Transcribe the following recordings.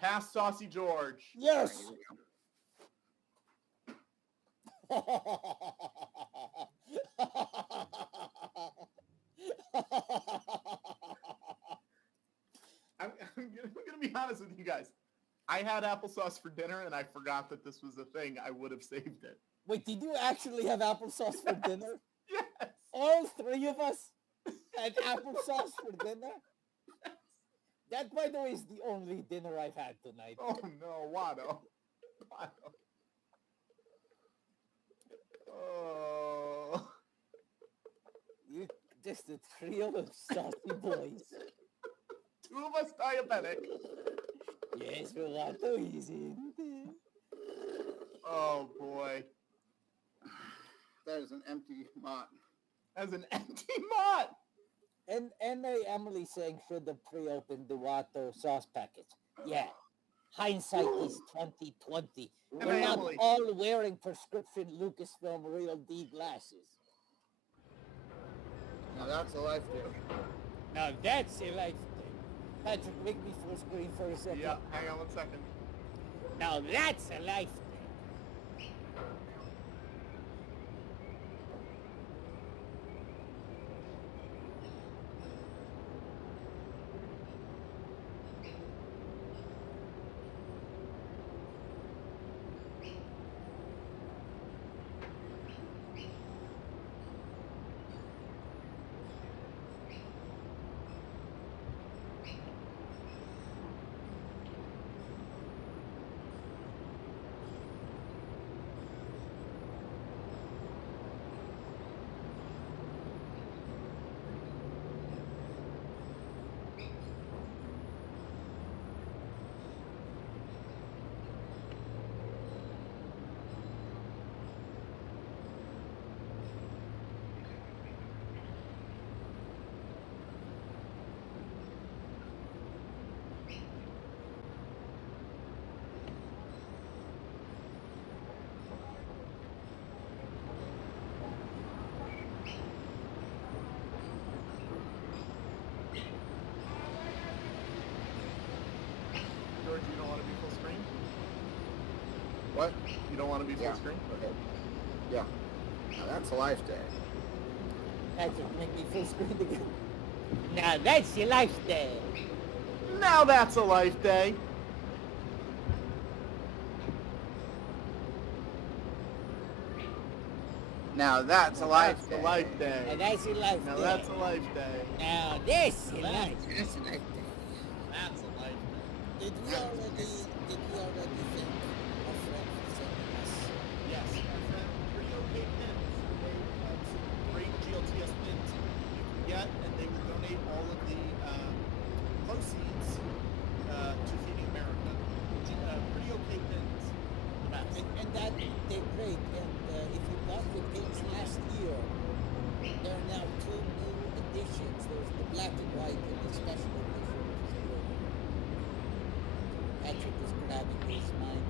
past Saucy George. Yes. I'm gonna be honest with you guys. I had applesauce for dinner and I forgot that this was a thing. I would have saved it. Wait, did you actually have applesauce for dinner? Yes. All three of us had applesauce for dinner? That, by the way, is the only dinner I've had tonight. Oh no, Watto. Watto. Oh. You just the trio of saucy boys. Two of us diabetic. Yes, Watto, easy. Oh boy. That is an empty mott. As an empty mott. And Emily saying should have pre-opened the Watto sauce package. Yeah. Hindsight is 2020. We're not Emily. all wearing prescription Lucasfilm Real D glasses. Now that's a life deal. Now that's a life thing. Patrick, make me full screen for a second. Yeah, hang on 1 second. Now that's a life thing. George, you don't want to be full screen? What? You don't want to be full Yeah. screen? Okay. Yeah. Now that's a life day. Patrick, make me full screen again. Now that's your life day. Now that's a life day. Now that's a life That's day. a life day. Now that's your life Now day. that's a life day. Now this your life. That's a life day. That's a life day. Did we already think our friend for sending us? Yes, our friend Rio K Pins made some great GLTS pins you can get, and they will donate all of the proceeds to Feeding America. Rio K Pins, the best. And that they're great. And if you bought the pins last year, there are now two new editions. There's the black and white and the special edition, which is good. Patrick is grabbing his mind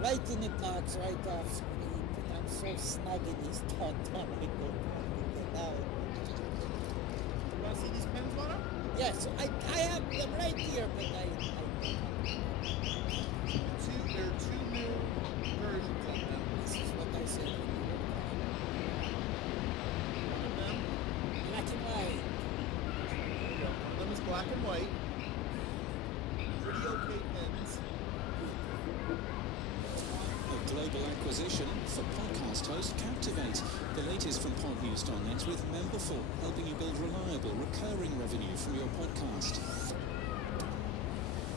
right in the box, right off screen. But I'm so snug in his tauntaun. I don't want to get out. You want to see these pins, Mono? Yes, I have them right here, but I There are two new versions of them. this is what I said. One of them, Black and white. one of them is black and white. Pretty okay pins. A global acquisition for podcast host Captivate, the latest from podnews.net with Memberful, helping you build reliable, recurring revenue from your podcast.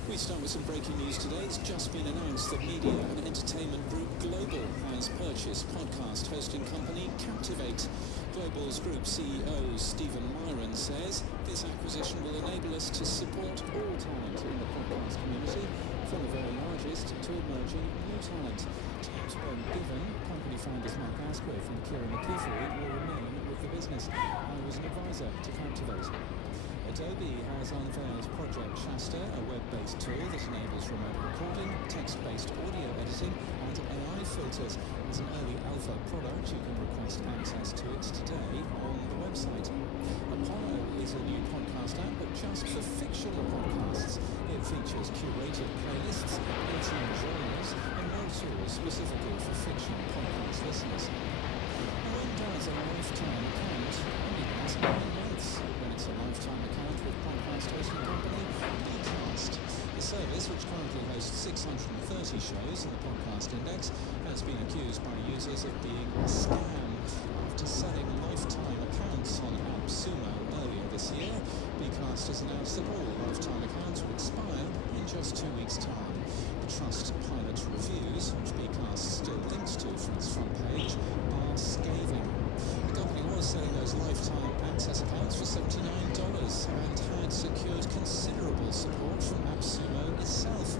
We start with some breaking news today. It's just been announced that media and entertainment group Global has purchased podcast hosting company Captivate. Global's group CEO Stephen Myron says this acquisition will enable us to support all talent in the podcast community, from the very largest to emerging new talent. Teams won't given. Company founders Mark Asquith and Kieran McKeefery will remain with the business. I was an advisor to Captivate. Adobe has unveiled Project Shasta, a web-based tool that enables remote recording, text-based audio editing, and AI filters. As an early alpha product, you can request access to it today on the website. website. Apollo is a new podcast app, but just for fictional podcasts. It features curated playlists, 18 genres, and more tools specifically for fictional podcast listeners. When does a lifetime account? Only lasts 9 months. When it's a lifetime account with podcast hosting company Acast. The service, which currently hosts 630 shows in the Podcast Index, has been accused by users of being a scam. After selling lifetime accounts on AppSumo earlier this year, Acast has announced that all lifetime accounts will expire in just 2 weeks' time. The Trustpilot reviews, which Acast still links to from its front page, are scathing. The company was selling those lifetime access accounts for $79 and had secured considerable support from AppSumo itself.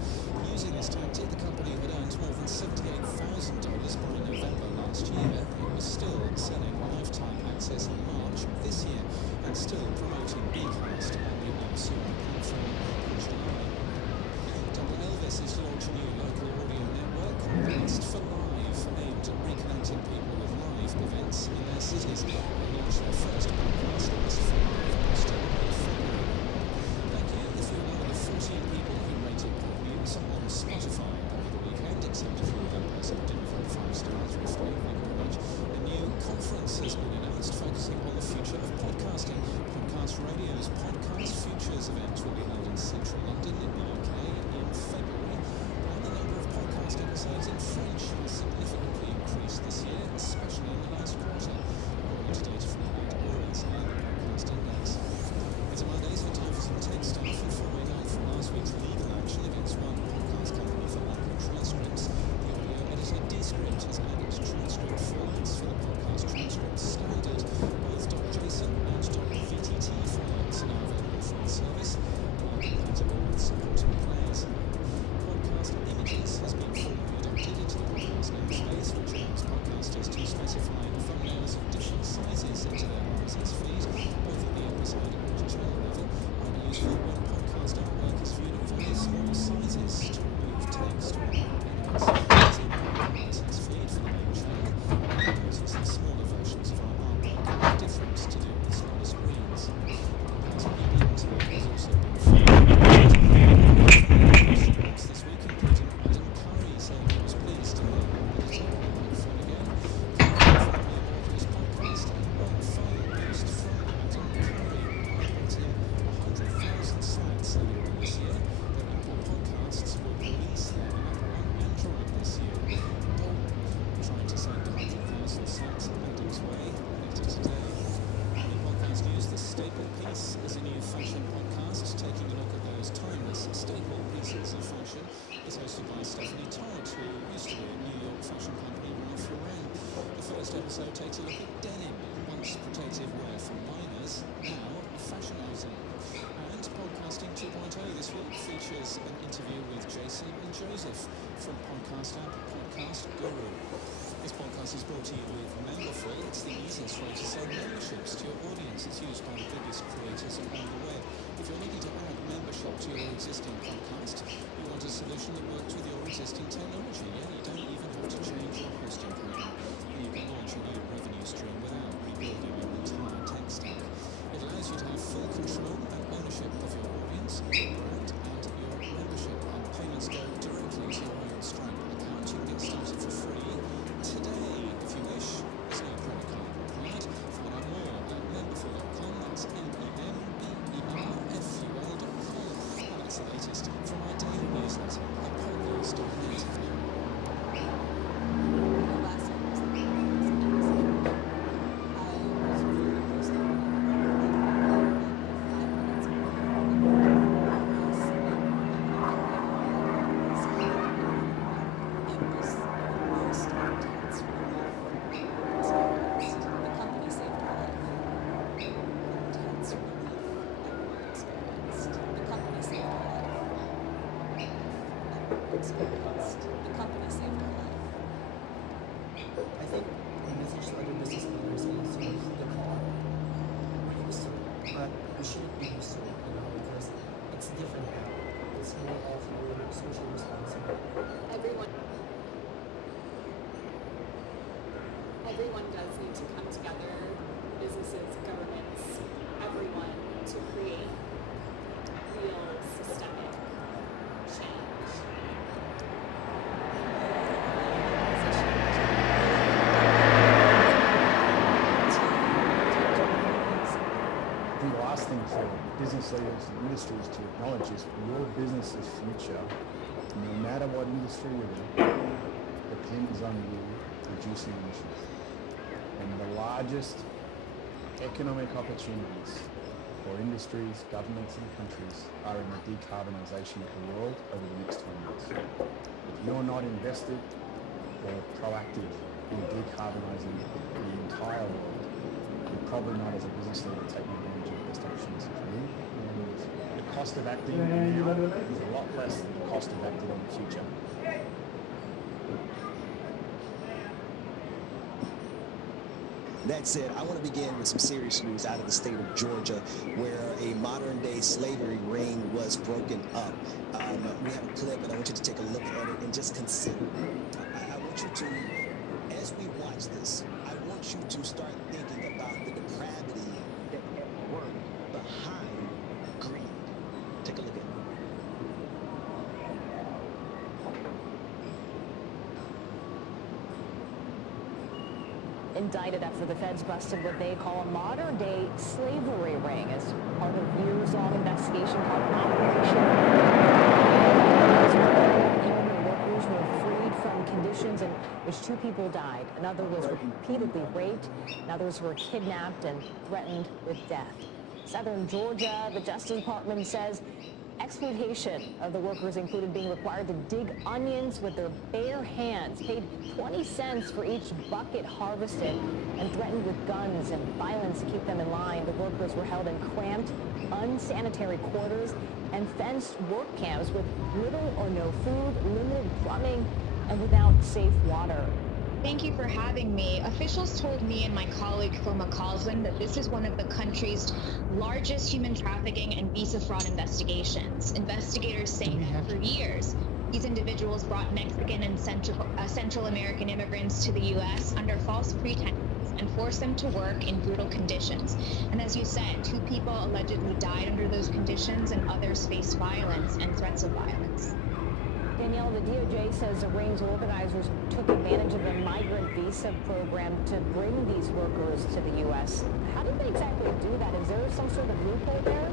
Using this tactic, the company had earned more than $78,000 by November last year. It was still selling lifetime access in March this year and still promoting Acast and the AppSumo platform in July. Double Elvis is launching a new local audio network called Lust for Live, aimed at reconnecting people with live events in their cities. They launched their first podcast, Lust for Live, Boston, in February. Thank you if you're one of the 14 people who rated Pop News on Spotify over the weekend, except if you're that person who didn't vote 5 stars, reflect, thank you very much. A new conference has been announced focusing on the future of podcasting. Podcast Radio's Podcast Futures event will be held in central London in the UK in February, and the number of podcast episodes in French has significantly increased this year, especially in the last quarter, according to data from Lead Auras and the Podcast Index. It's a Monday, so time for some tech stuff, and following on from last week's legal action against one podcast company for lack of transcripts, the audio editor Descript has added transcript formats for the podcast transcript standard. Both .json and .vtt formats are now available from the service, and are compatible with supporting players. Podcast Images has been formally adopted into the podcast namespace, which allows podcasters to specify thumbnails of different sizes into their RSS feed, both at the episode and channel level, and useful when podcast artwork is viewed at very small sizes to remove text or elements. As in the RSS feed for the main channel, and notice that smaller versions of our artwork have different to do with smaller screens. Podcast Medium tab has also been formed this week, including Adam Curry saying he was pleased to hear editing on the microphone again. This podcast and one phone boost from Adam Curry highlighting 100,000 sites earlier in this year that Apple Podcasts will release their app on Android this year. Dom trying to send 100,000 sites Adam's way later today. In the podcast news, The Staple Piece is a new fashion podcast taking a look at those timeless staple pieces of fashion. It's hosted by Stephanie Todd, who used to be at New York fashion company Ralph Lauren. The first episode takes a look at denim, once protective wear for minors, now fashionizing. And Podcasting 2.0 this week features an interview with Jason and Joseph from podcast app Podcast Guru. This podcast is brought to you with Memberful. It's the easiest way to sell memberships to your audience. It's used by the biggest creators around the web. If you're looking to add membership to your existing podcast, you want a solution that works with your existing technology. Yeah, you don't even have to change your hosting program. You can launch a new revenue stream without rebuilding your entire tech stack. It allows you to have full control and ownership of your audience, your brand, and your membership. And payments go directly to your own Stripe account. You can get started for free today, if you wish. There's no credit card required. Find out more at memberful.com. That's memberful.com. And that's the latest from our daily newsletter at popnews.net. experienced. The company saved our life. I think the message to other business owners is the call. We used to, but we shouldn't be used to it, because it's different now. It's more of your social responsibility. Everyone does need to come together businesses, governments, everyone to create real systemic change. The last thing for business leaders and industries to acknowledge is your business's future, no matter what industry you're in, depends on you reducing emissions. And the largest economic opportunities for industries, governments and countries are in the decarbonisation of the world over the next 20 years. If you're not invested or proactive in decarbonising the entire world, you're probably not, as a business leader, taking advantage of the best opportunities for you. And the cost of acting now is a lot less than the cost of acting in the future. That said, I want to begin with some serious news out of the state of Georgia, where a modern-day slavery ring was broken up. We have a clip, and I want you to take a look at it and just consider. I want you to, as we watch this, I want you to start thinking about the depravity that at work behind greed. Take a look at it. Indicted after the feds busted what they call a modern-day slavery ring as part of a years-long investigation called Operation. The workers were freed from conditions in which 2 people died. Another was repeatedly raped, and others were kidnapped and threatened with death. Southern Georgia, the Justice Department says exploitation of the workers included being required to dig onions with their bare hands, paid 20 cents for each bucket harvested, and threatened with guns and violence to keep them in line. The workers were held in cramped, unsanitary quarters and fenced work camps with little or no food, limited plumbing, and without safe water. Thank you for having me. Officials told me and my colleague Phil McCausland that this is one of the country's largest human trafficking and visa fraud investigations. Investigators say that for years, these individuals brought Mexican and Central American immigrants to the U.S. under false pretenses and forced them to work in brutal conditions. And as you said, 2 people allegedly died under those conditions and others faced violence and threats of violence. Danielle, the DOJ says the ring's organizers took advantage of the migrant visa program to bring these workers to the U.S. How did they exactly do that? Is there some sort of loophole there?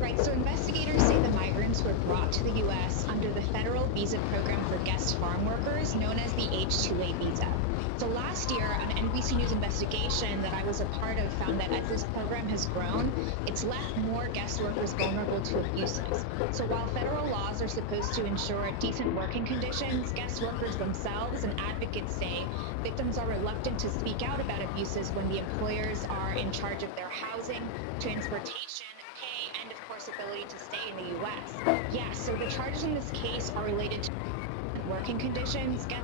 Right, so investigators say the migrants were brought to the U.S. under the federal visa program for guest farm workers, known as the H-2A visa. So last year, an NBC News investigation that I was a part of found that as this program has grown, it's left more guest workers vulnerable to abuses. So while federal laws are supposed to ensure decent working conditions, guest workers themselves and advocates say victims are reluctant to speak out about abuses when the employers are in charge of their housing, transportation, pay, and of course ability to stay in the U.S. Yes, so the charges in this case are related to working conditions, guest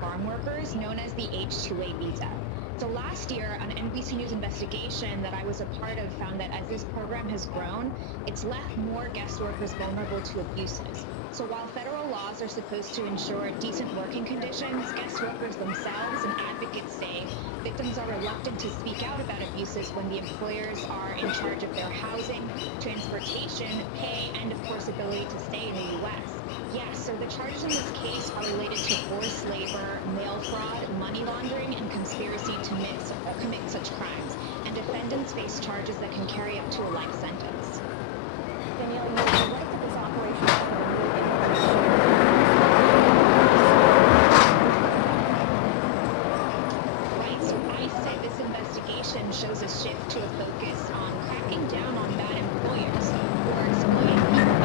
farm workers, known as the H-2A visa. So last year, an NBC News investigation that I was a part of found that as this program has grown, it's left more guest workers vulnerable to abuses. So while federal laws are supposed to ensure decent working conditions, guest workers themselves and advocates say victims are reluctant to speak out about abuses when the employers are in charge of their housing, transportation, pay, and of course ability to stay in the U.S. Yes, so the charges in this case are related to forced labor, mail fraud, money laundering, and conspiracy to commit such crimes. And defendants face charges that can carry up to a life sentence. Danielle, you led to this operation. Right, so ICE said this investigation shows a shift to a focus on cracking down on bad employers who are exploiting people.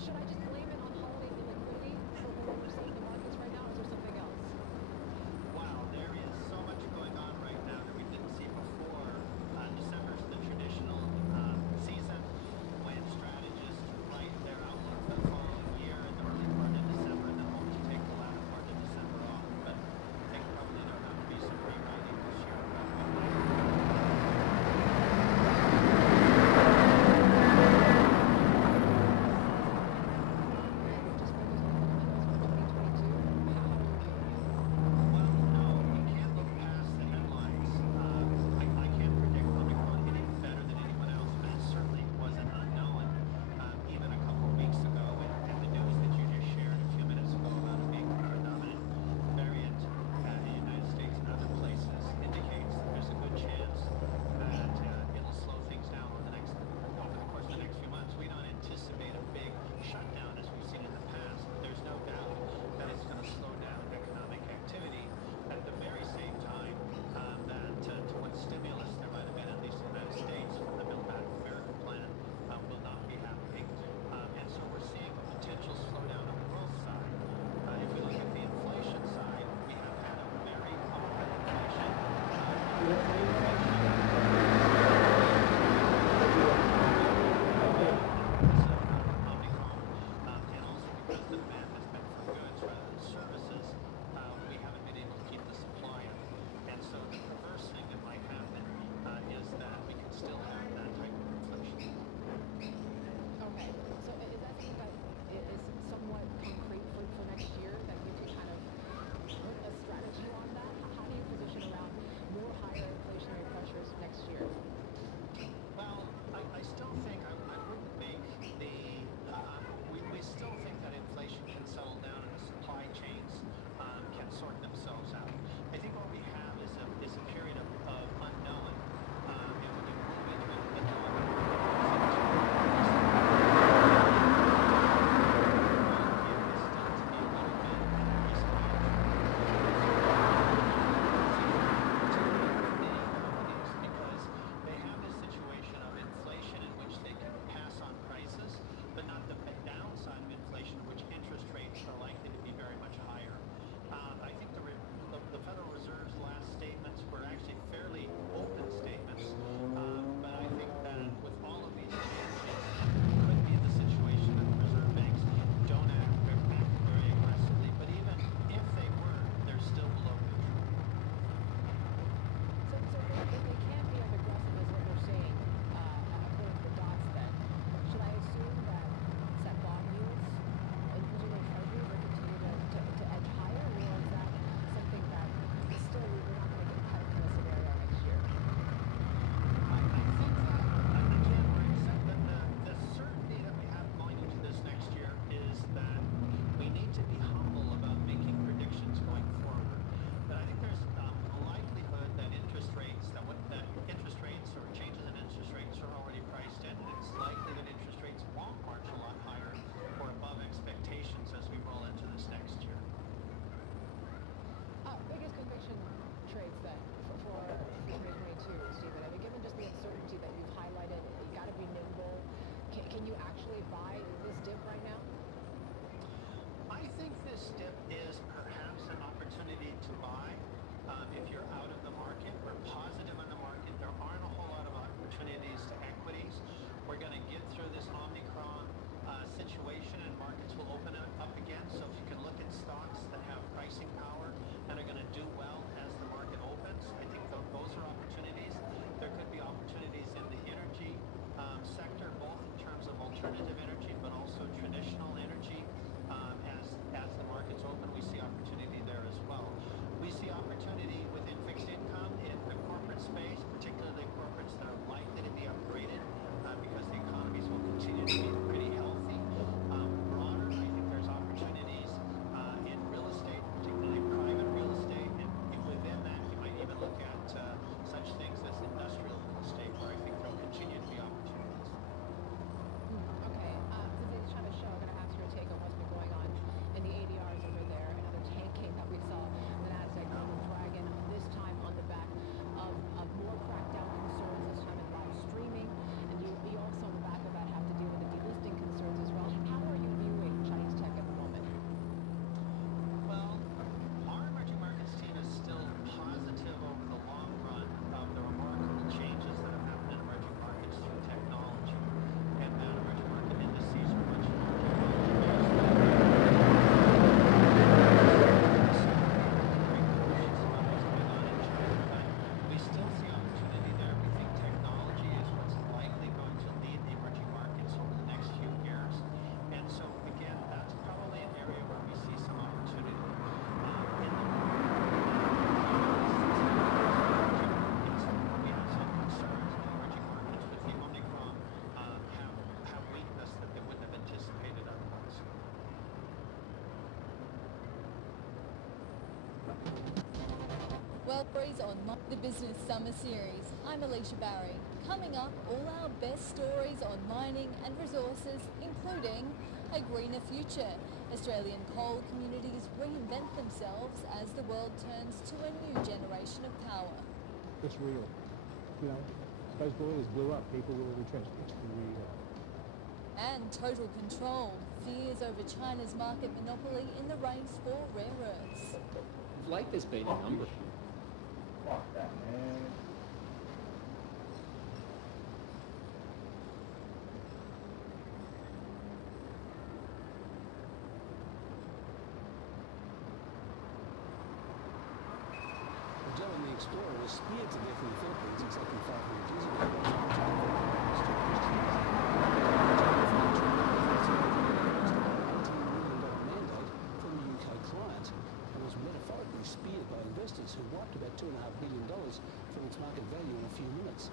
Should I just blame it on holiday illiquidity for what we're seeing in the markets right now, or is there something else? Wow, there is so much going on right now that we didn't see before. December's the traditional season when strategists write their outlook for the following year in the early part of December, and then hope to take the latter part of December off. But I think probably there'll have to be some rewriting this year. Well, stories on the Business Summer Series. I'm Alicia Barry. Coming up, all our best stories on mining and resources, including a greener future. Australian coal communities reinvent themselves as the world turns to a new generation of power. It's real. You know, those borders blew up, people were retrenched. It's real. And total control. Fears over China's market monopoly in the race for rare earths. Like there's been a number. Fuck that, man. Magellan the Explorer was speared to death in the Philippines exactly 500 years ago. Mandate from a UK client and was metaphorically speared by investors who wiped about $2.5 billion from its market value in a few minutes.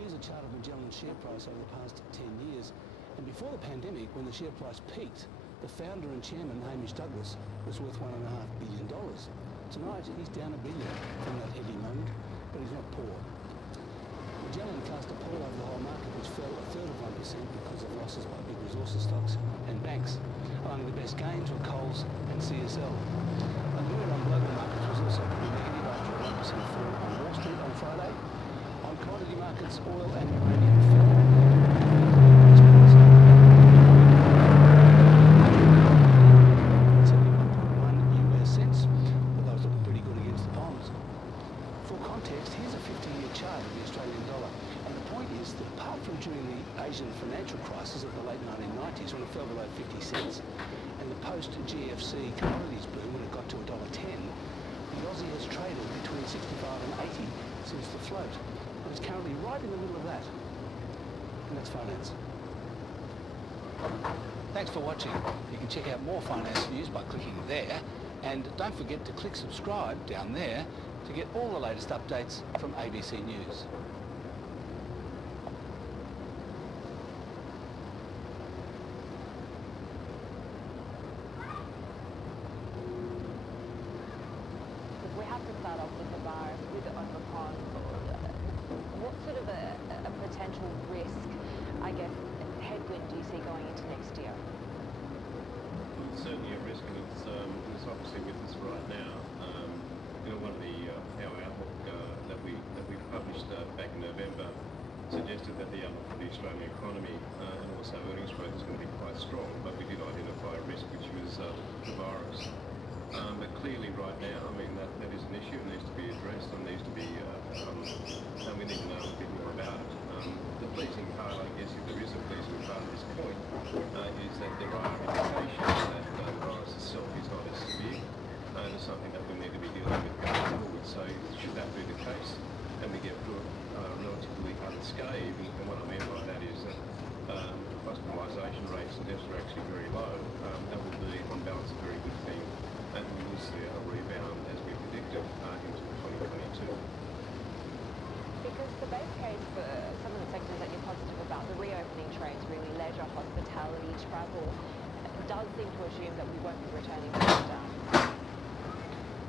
Here's a chart of Magellan's share price over the past 10 years. And before the pandemic, when the share price peaked, the founder and chairman, Hamish Douglass, was worth $1.5 billion. Tonight, he's down $1 billion from that heady moment, but he's not poor. Magellan cast a pall over the whole market, which fell a third of 1% because of losses by big resources stocks and banks. Among the best gains were Coles and CSL. A mood on global markets was also pretty negative after a 1% fall on Wall Street on Friday. On commodity markets, oil and uranium fell. Financial crisis of the late 1990s when it fell below 50 cents and the post-GFC commodities boom when it got to $1.10, the Aussie has traded between 65 and 80 since the float. And it's currently right in the middle of that. And that's finance. Thanks for watching. You can check out more finance news by clicking there, and don't forget to click subscribe down there to get all the latest updates from ABC News. What sort of a potential risk, I guess, headwind do you see going into next year? It's certainly a risk, and it's obviously with us right now. One of our outlook that we published back in November suggested that the outlook for the Australian economy and also earnings growth is going to be quite strong, but we did identify a risk, which was the virus. But clearly right now, I mean, that is an issue, it needs to be addressed, and needs to be, and we need to know a bit more about it. The pleasing part, I guess, if there is a pleasing part at this point, is that there are indications that the virus itself is not as severe, and it's something that we need to be dealing with going forward. So should that be the case, and we get through it relatively unscathed, and what I mean by that is that hospitalisation rates and deaths are actually very low, that would be, on balance, a very good thing. And we will see a rebound, as we predicted, into 2022. Because the base case for some of the sectors that you're positive about, the reopening trades, really leisure, hospitality, travel, does seem to assume that we won't be returning to lockdown.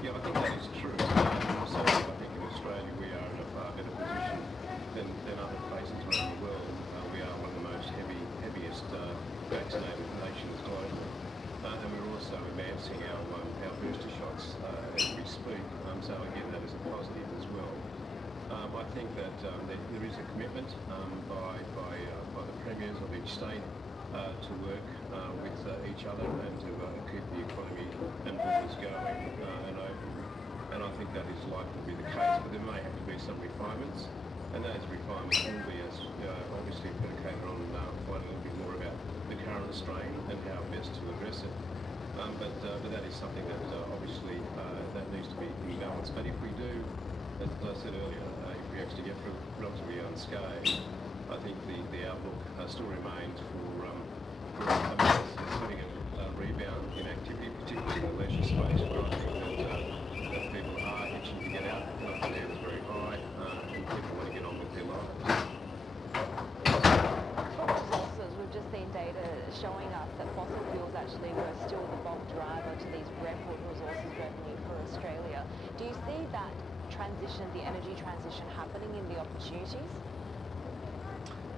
Yeah, I think that is true. Certainly, I think in Australia we are in a far better position than other places around the world. We are one of the most heaviest vaccinated nations globally. And we're also advancing our booster shots as we speak, so again that is a positive as well. I think that there is a commitment by the premiers of each state to work with each other and to keep the economy and borders going and open. And I think that is likely to be the case, but there may have to be some refinements, and those refinements will be obviously predicated on finding a little bit more about the current strain and how best to address it. But that is something that obviously that needs to be balanced. But if we do, as I said earlier, if we actually get through relatively unscathed, I think the outlook still remains for a significant rebound in activity, particularly in the leisure space, where I think that people are itching to get out. Demand is very high, and people want to get on with their lives. We've just seen data showing us that fossil fuels actually were still the bulk driver to these record resources revenue for Australia. Do you see that transition, the energy transition happening in the opportunities?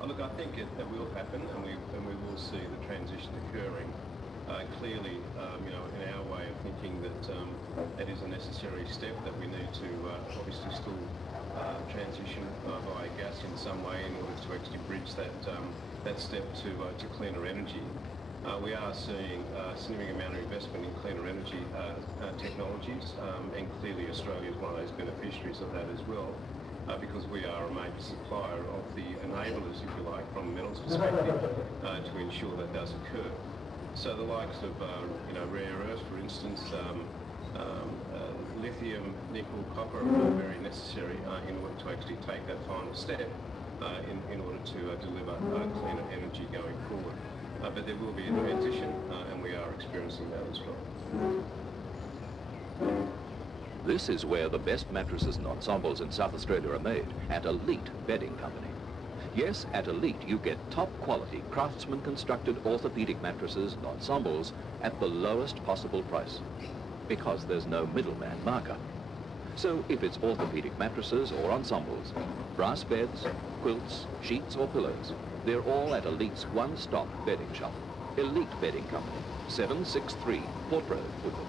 Look, I think it will happen, and we will see the transition occurring. Clearly, in our way of thinking, that it is a necessary step that we need to obviously still transition via gas in some way in order to actually bridge that step to cleaner energy. We are seeing a significant amount of investment in cleaner energy technologies, and clearly Australia is one of those beneficiaries of that as well, because we are a major supplier of the enablers, if you like, from a metals perspective, to ensure that does occur. So the likes of rare earths, for instance, lithium, nickel, copper are all very necessary in order to actually take that final step in order to deliver cleaner energy going forward. But there will be a transition, and we are experiencing that as well. This is where the best mattresses and ensembles in South Australia are made, at Elite Bedding Company. Yes, at Elite you get top quality, craftsman constructed orthopedic mattresses and ensembles at the lowest possible price, because there's no middleman markup. So if it's orthopedic mattresses or ensembles, brass beds, quilts, sheets or pillows, they're all at Elite's one-stop bedding shop. Elite Bedding Company, 763 Port Road, Woodford.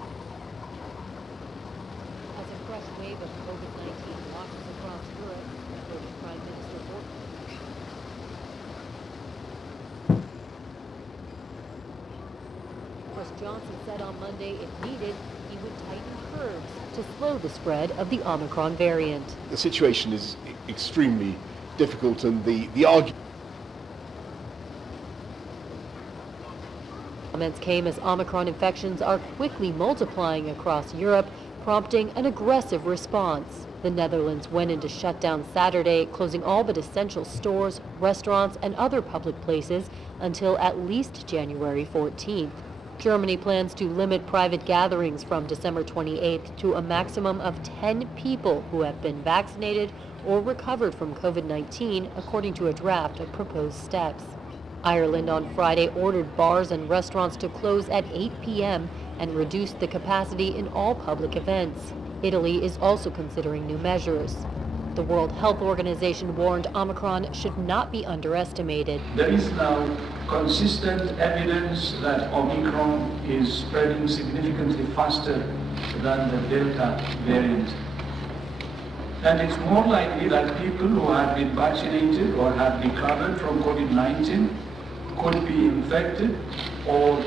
As a fresh wave of COVID-19 washes across Europe, British Prime Minister Boris Johnson said on Monday, if needed, he would tighten curbs to slow the spread of the Omicron variant. The situation is extremely difficult, and the argument Comments came as Omicron infections are quickly multiplying across Europe, prompting an aggressive response. The Netherlands went into shutdown Saturday, closing all but essential stores, restaurants, and other public places until at least January 14th. Germany plans to limit private gatherings from December 28th to a maximum of 10 people who have been vaccinated or recovered from COVID-19, according to a draft of proposed steps. Ireland on Friday ordered bars and restaurants to close at 8 p.m. and reduce the capacity in all public events. Italy is also considering new measures. The World Health Organization warned Omicron should not be underestimated. There is now consistent evidence that Omicron is spreading significantly faster than the Delta variant. And it's more likely that people who have been vaccinated or have recovered from COVID-19 could be infected or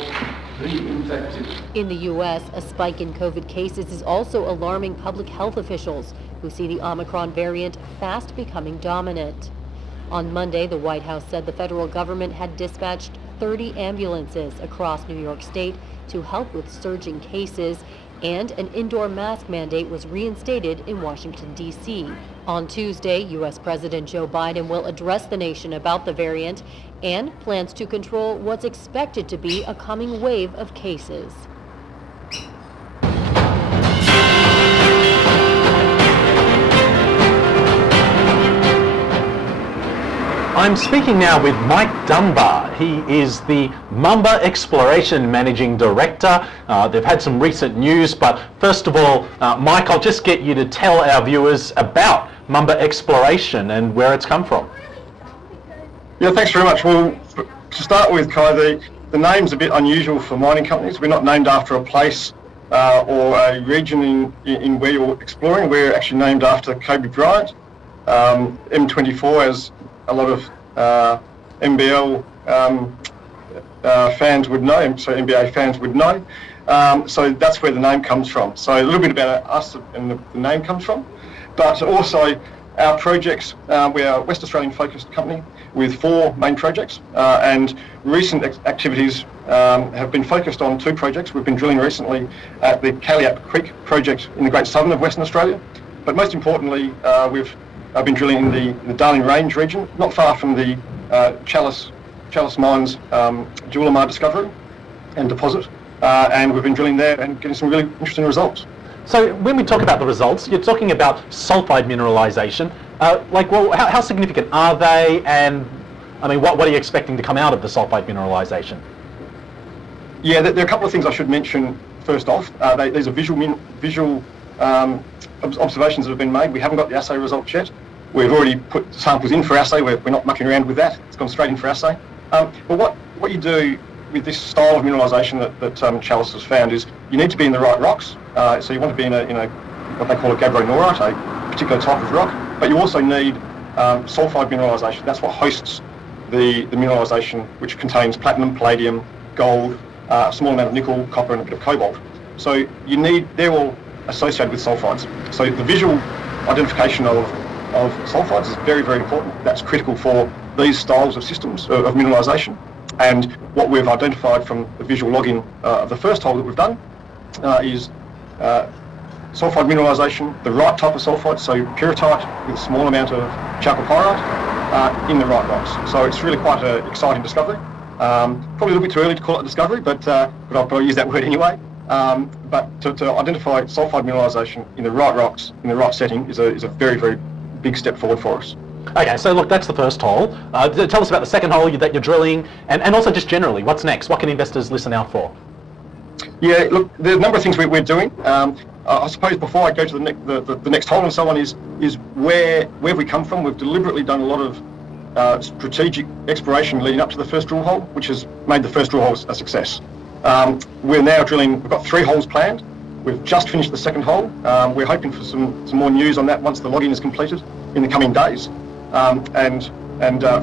reinfected. In the U.S., a spike in COVID cases is also alarming public health officials who see the Omicron variant fast becoming dominant. On Monday, the White House said the federal government had dispatched 30 ambulances across New York State to help with surging cases, and an indoor mask mandate was reinstated in Washington, D.C. On Tuesday, U.S. President Joe Biden will address the nation about the variant and plans to control what's expected to be a coming wave of cases. I'm speaking now with Mike Dunbar. He is the Mamba Exploration Managing Director. They've had some recent news, but first of all, Mike, I'll just get you to tell our viewers about Mamba Exploration and where it's come from. Yeah, thanks very much. Well, to start with, Kai, the name's a bit unusual for mining companies. We're not named after a place or a region in where you're exploring. We're actually named after Kobe Bryant. M24, as a lot of NBL fans would know, so NBA fans would know. So that's where the name comes from. So a little bit about us and the name comes from. But also our projects, we are a West Australian focused company with 4 main projects, and recent activities have been focused on 2 projects. We've been drilling recently at the Calliap Creek project in the Great Southern of Western Australia, but most importantly I've been drilling in the Darling Range region, not far from the Chalice Mines Julimar discovery and deposit, and we've been drilling there and getting some really interesting results. So when we talk about the results, you're talking about sulfide mineralisation. How significant are they, and I mean, what are you expecting to come out of the sulfide mineralisation? Yeah, there are a couple of things I should mention first off. These are visual observations that have been made. We haven't got the assay results yet. We've already put samples in for assay. We're not mucking around with that. It's gone straight in for assay. But what you do with this style of mineralisation that Chalice has found is you need to be in the right rocks. So you want to be in a what they call a gabbro-norite, a particular type of rock. But you also need sulfide mineralisation. That's what hosts the mineralisation, which contains platinum, palladium, gold, a small amount of nickel, copper, and a bit of cobalt. So they're all associated with sulfides. So the visual identification of sulfides is very, very important. That's critical for these styles of systems of mineralisation. And what we've identified from the visual logging of the first hole that we've done is sulfide mineralisation, the right type of sulfide, so pyrrhotite with a small amount of chalcopyrite in the right rocks. So it's really quite an exciting discovery. Probably a little bit too early to call it a discovery, but I'll probably use that word anyway. But to identify sulfide mineralisation in the right rocks, in the right setting, is a very, very big step forward for us. Okay, so look, that's the first hole. Tell us about the second hole that you're drilling, and also just generally, what's next? What can investors listen out for? Yeah, look, there's a number of things we're doing. I suppose before I go to the next hole and so on is where have we come from? We've deliberately done a lot of strategic exploration leading up to the first drill hole, which has made the first drill hole a success. We're now drilling, we've got 3 holes planned. We've just finished the second hole. We're hoping for some more news on that once the logging is completed in the coming days. And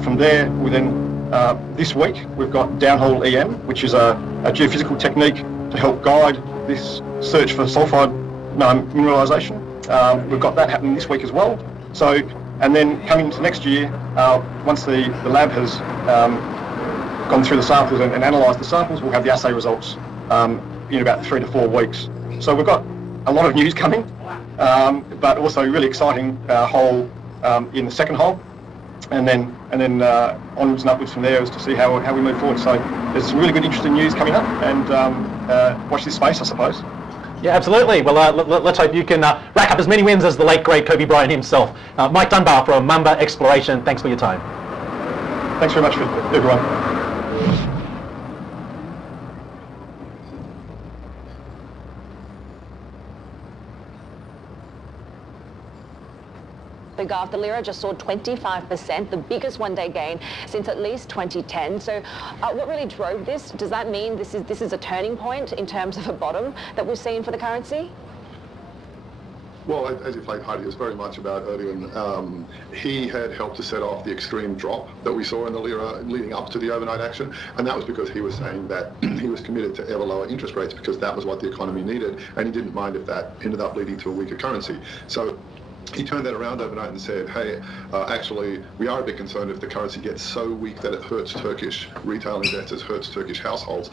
from there, we then, this week, we've got downhole EM, which is a geophysical technique to help guide this search for sulfide mineralisation. We've got that happening this week as well. So, and then coming into next year, once the lab has gone through the samples and analysed the samples, we'll have the assay results in about 3 to 4 weeks. So we've got a lot of news coming, but also really exciting hole in the second hole, and then onwards and upwards from there as to see how we move forward. So there's some really good, interesting news coming up, and watch this space, I suppose. Yeah, absolutely. Well, let's hope you can rack up as many wins as the late, great Kobe Bryant himself. Mike Dunbar from Mamba Exploration, thanks for your time. Thanks very much, everyone. The Gulf, the lira just saw 25%, the biggest one-day gain since at least 2010. So what really drove this? Does that mean this is a turning point in terms of a bottom that we've seen for the currency? Well, as you played, Heidi, it was very much about Erdogan. He had helped to set off the extreme drop that we saw in the lira leading up to the overnight action, and that was because he was saying that he was committed to ever lower interest rates because that was what the economy needed, and he didn't mind if that ended up leading to a weaker currency. So he turned that around overnight and said, hey, actually, we are a bit concerned if the currency gets so weak that it hurts Turkish retail investors, hurts Turkish households.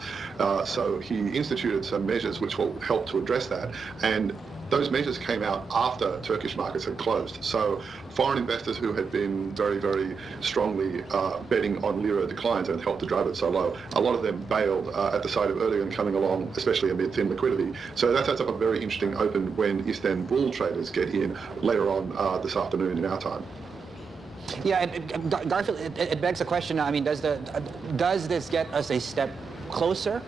So he instituted some measures which will help to address that. And those measures came out after Turkish markets had closed. So foreign investors who had been very, very strongly betting on lira declines and helped to drive it so low, a lot of them bailed at the sight of Erdogan coming along, especially amid thin liquidity. So that sets up a very interesting open when Istanbul traders get in later on this afternoon in our time. Yeah, Garfield, it begs the question, I mean, does this get us a step closer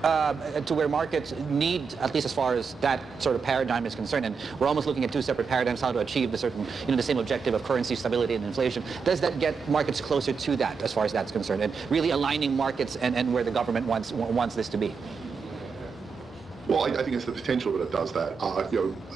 to where markets need, at least as far as that sort of paradigm is concerned, and we're almost looking at 2 separate paradigms, how to achieve the certain, the same objective of currency stability and inflation. Does that get markets closer to that as far as that's concerned, and really aligning markets and where the government wants this to be? Well, I think it's the potential that it does that.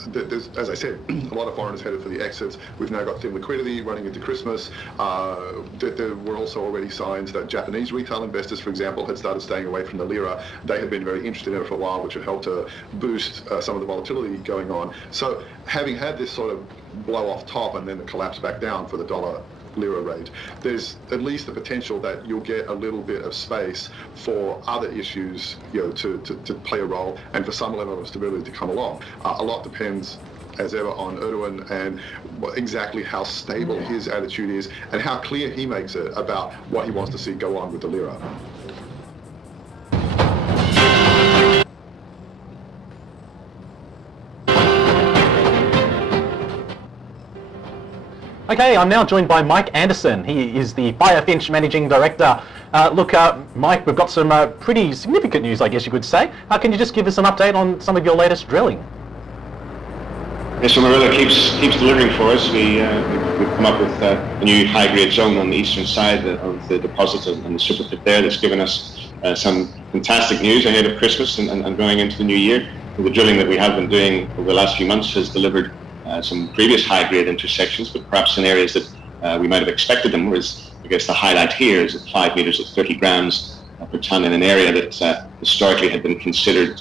There's, as I said, a lot of foreigners headed for the exits. We've now got thin liquidity running into Christmas. There were also already signs that Japanese retail investors, for example, had started staying away from the lira. They had been very interested in it for a while, which would help to boost some of the volatility going on. So having had this sort of blow off top and then the collapse back down for the dollar lira rate, there's at least the potential that you'll get a little bit of space for other issues, to play a role and for some level of stability to come along. A lot depends, as ever, on Erdogan and exactly how stable his attitude is and how clear he makes it about what he wants to see go on with the lira. Okay, I'm now joined by Mike Anderson. He is the Biofinch Managing Director. Mike, we've got some pretty significant news, I guess you could say. Can you just give us an update on some of your latest drilling? Yes, so Morilla keeps delivering for us. We've come up with a new high-grade zone on the eastern side of the deposit and the super pit there that's given us some fantastic news ahead of Christmas and going into the new year. The drilling that we have been doing over the last few months has delivered some previous high-grade intersections, but perhaps in areas that we might have expected them, whereas I guess the highlight here is at 5 meters at 30 grams per ton in an area that historically had been considered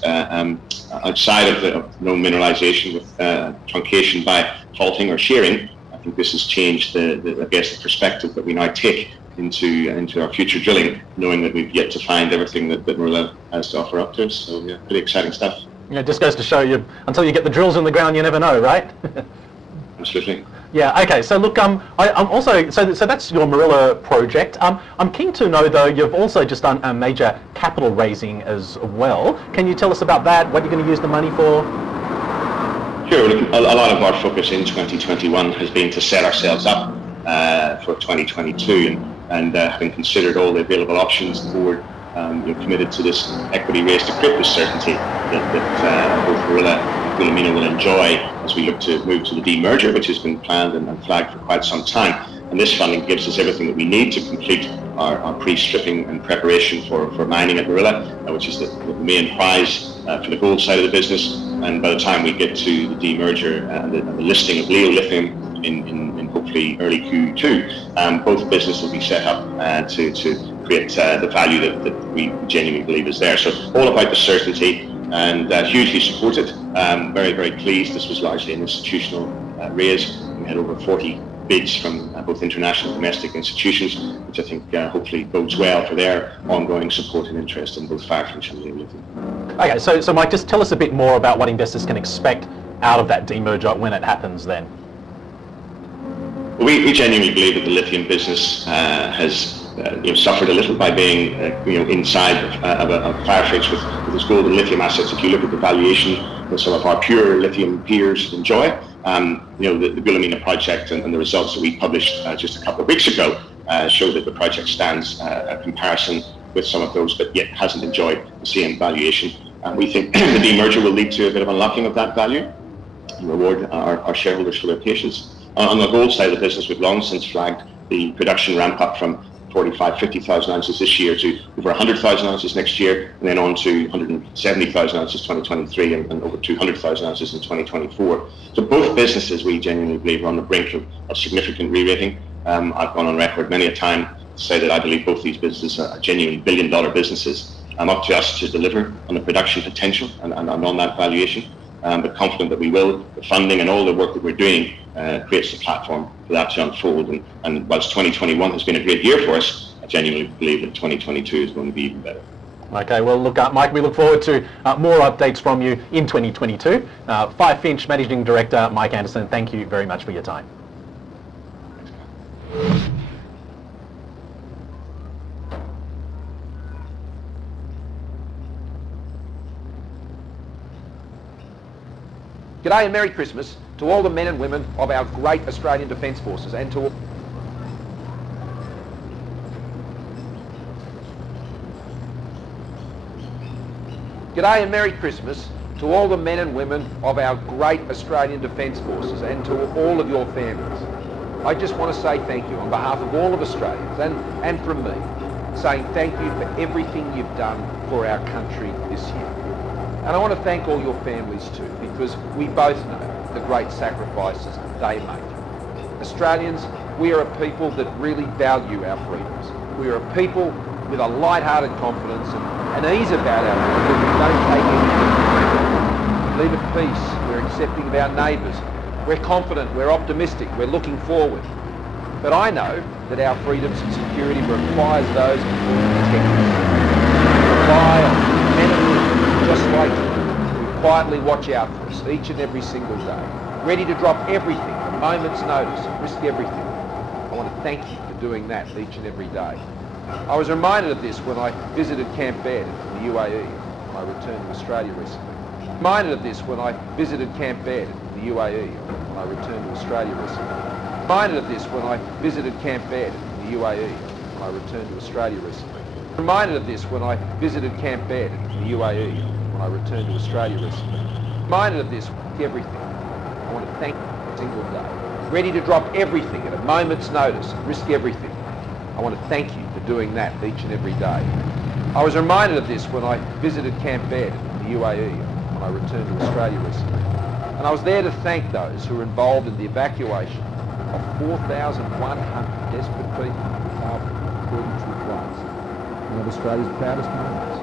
outside of the known mineralization with truncation by faulting or shearing. I think this has changed the perspective that we now take into our future drilling, knowing that we've yet to find everything that Morilla has to offer up to us. So yeah, pretty exciting stuff. It just goes to show you, until you get the drills in the ground, you never know, right? Absolutely. Yeah. Okay. So look, I'm also so that's your Morilla project. I'm keen to know though, you've also just done a major capital raising as well. Can you tell us about that? What you're going to use the money for? Sure. Look, a lot of our focus in 2021 has been to set ourselves up for 2022, and having considered all the available options, the board committed to this equity raise to create this certainty that both Morilla and Wilhelmina will enjoy as we look to move to the demerger, which has been planned and flagged for quite some time. And this funding gives us everything that we need to complete our pre-stripping and preparation for mining at Morilla, which is the main prize for the gold side of the business. And by the time we get to the demerger and the listing of Leo Lithium in hopefully early Q2, both businesses will be set up to create the value that we genuinely believe is there. So all about the certainty, and hugely supported. Very, very pleased. This was largely an institutional raise. We had over 40 bids from both international and domestic institutions, which I think hopefully bodes well for their ongoing support and interest in both Firefinch and Leo Lithium. Okay, so Mike, just tell us a bit more about what investors can expect out of that demerger when it happens then. Well, we genuinely believe that the lithium business has suffered a little by being inside of Firefinch with its gold and lithium assets. If you look at the valuation that some of our pure lithium peers enjoy, the Wilhelmina project and the results that we published just a couple of weeks ago show that the project stands a comparison with some of those, but yet hasn't enjoyed the same valuation. We think the demerger will lead to a bit of unlocking of that value and reward our shareholders for their patience. On the gold side of the business, we've long since flagged the production ramp up from 50,000 ounces this year to over 100,000 ounces next year, and then on to 170,000 ounces 2023 and over 200,000 ounces in 2024. So both businesses, we genuinely believe, are on the brink of significant re-rating. I've gone on record many a time to say that I believe both these businesses are genuine billion-dollar businesses. Up to us to deliver on the production potential and on that valuation, but confident that we will. The funding and all the work that we're doing creates the platform for that to unfold. And whilst 2021 has been a great year for us, I genuinely believe that 2022 is going to be even better. Okay, well, look, Mike, we look forward to more updates from you in 2022. Firefinch Managing Director Mike Anderson, thank you very much for your time. G'day and Merry Christmas to all the men and women of our great Australian Defence Forces and to G'day and Merry Christmas to all the men and women of our great Australian Defence Forces and to all of your families. I just want to say thank you on behalf of all of Australians and from me, saying thank you for everything you've done for our country this year. And I want to thank all your families too, because we both know the great sacrifices they make. Australians, we are a people that really value our freedoms. We are a people with a light-hearted confidence and ease about our lives that we don't take anything for granted. We live at peace, we're accepting of our neighbours, we're confident, we're optimistic, we're looking forward. But I know that our freedoms and security requires those who protect us. Rely on men and women just like you, who quietly watch out for us each and every single day, ready to drop everything at a moment's notice and risk everything. I want to thank you for doing that each and every day. I was reminded of this when I visited Camp Baird in the UAE when I returned to Australia recently. Reminded of this when I visited Camp Baird in the UAE when I returned to Australia recently. Reminded of this when I visited Camp Baird in the UAE when I returned to Australia recently. Reminded of this when I visited Camp Baird in the UAE when I returned to Australia recently. Reminded of this, everything. I want to thank you every single day. Ready to drop everything at a moment's notice, risk everything. I want to thank you for doing that each and every day. I was reminded of this when I visited Camp Baird in the UAE when I returned to Australia recently. And I was there to thank those who were involved in the evacuation of 4,100 desperate people from Kabul, 32 flights. One of Australia's proudest moments,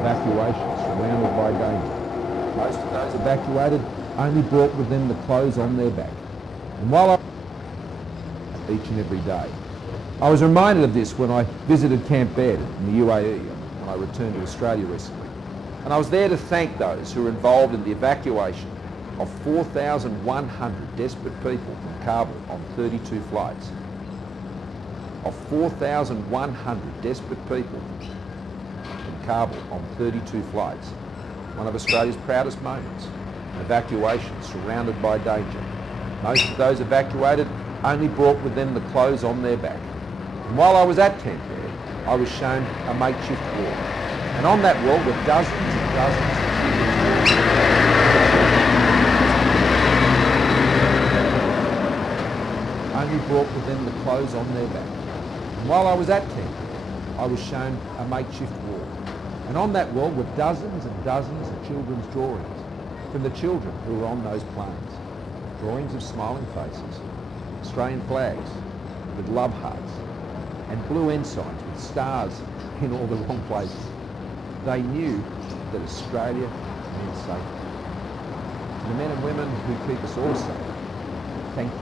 evacuations surrounded by danger. Most of those evacuated only brought with them the clothes on their back. And while I each and every day, I was reminded of this when I visited Camp Baird in the UAE when I returned to Australia recently. And I was there to thank those who were involved in the evacuation of 4,100 desperate people from Kabul on 32 flights. Of 4,100 desperate people from Kabul on 32 flights. One of Australia's proudest moments, an evacuation surrounded by danger. Most of those evacuated only brought with them the clothes on their back. And while I was at Camp Baird, I was shown a makeshift wall. And on that wall were dozens and dozens of only brought with them the clothes on their back. And while I was at Camp Baird, I was shown a makeshift wall. And on that wall were dozens and dozens of children's drawings from the children who were on those planes. Drawings of smiling faces, Australian flags with love hearts, and blue ensigns with stars in all the wrong places. They knew that Australia meant safety. To the men and women who keep us all safe, thank you.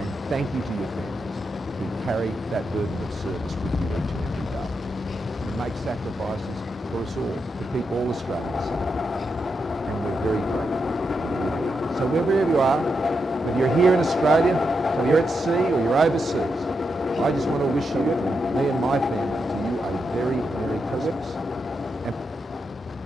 And thank you to your families who carry that burden of service with you each and every day. And make sacrifices for us all, to keep all Australians safe. And we're very grateful. So wherever you are, whether you're here in Australia, whether you're at sea or you're overseas, I just want to wish you, me and my family, to you a very Merry Christmas. And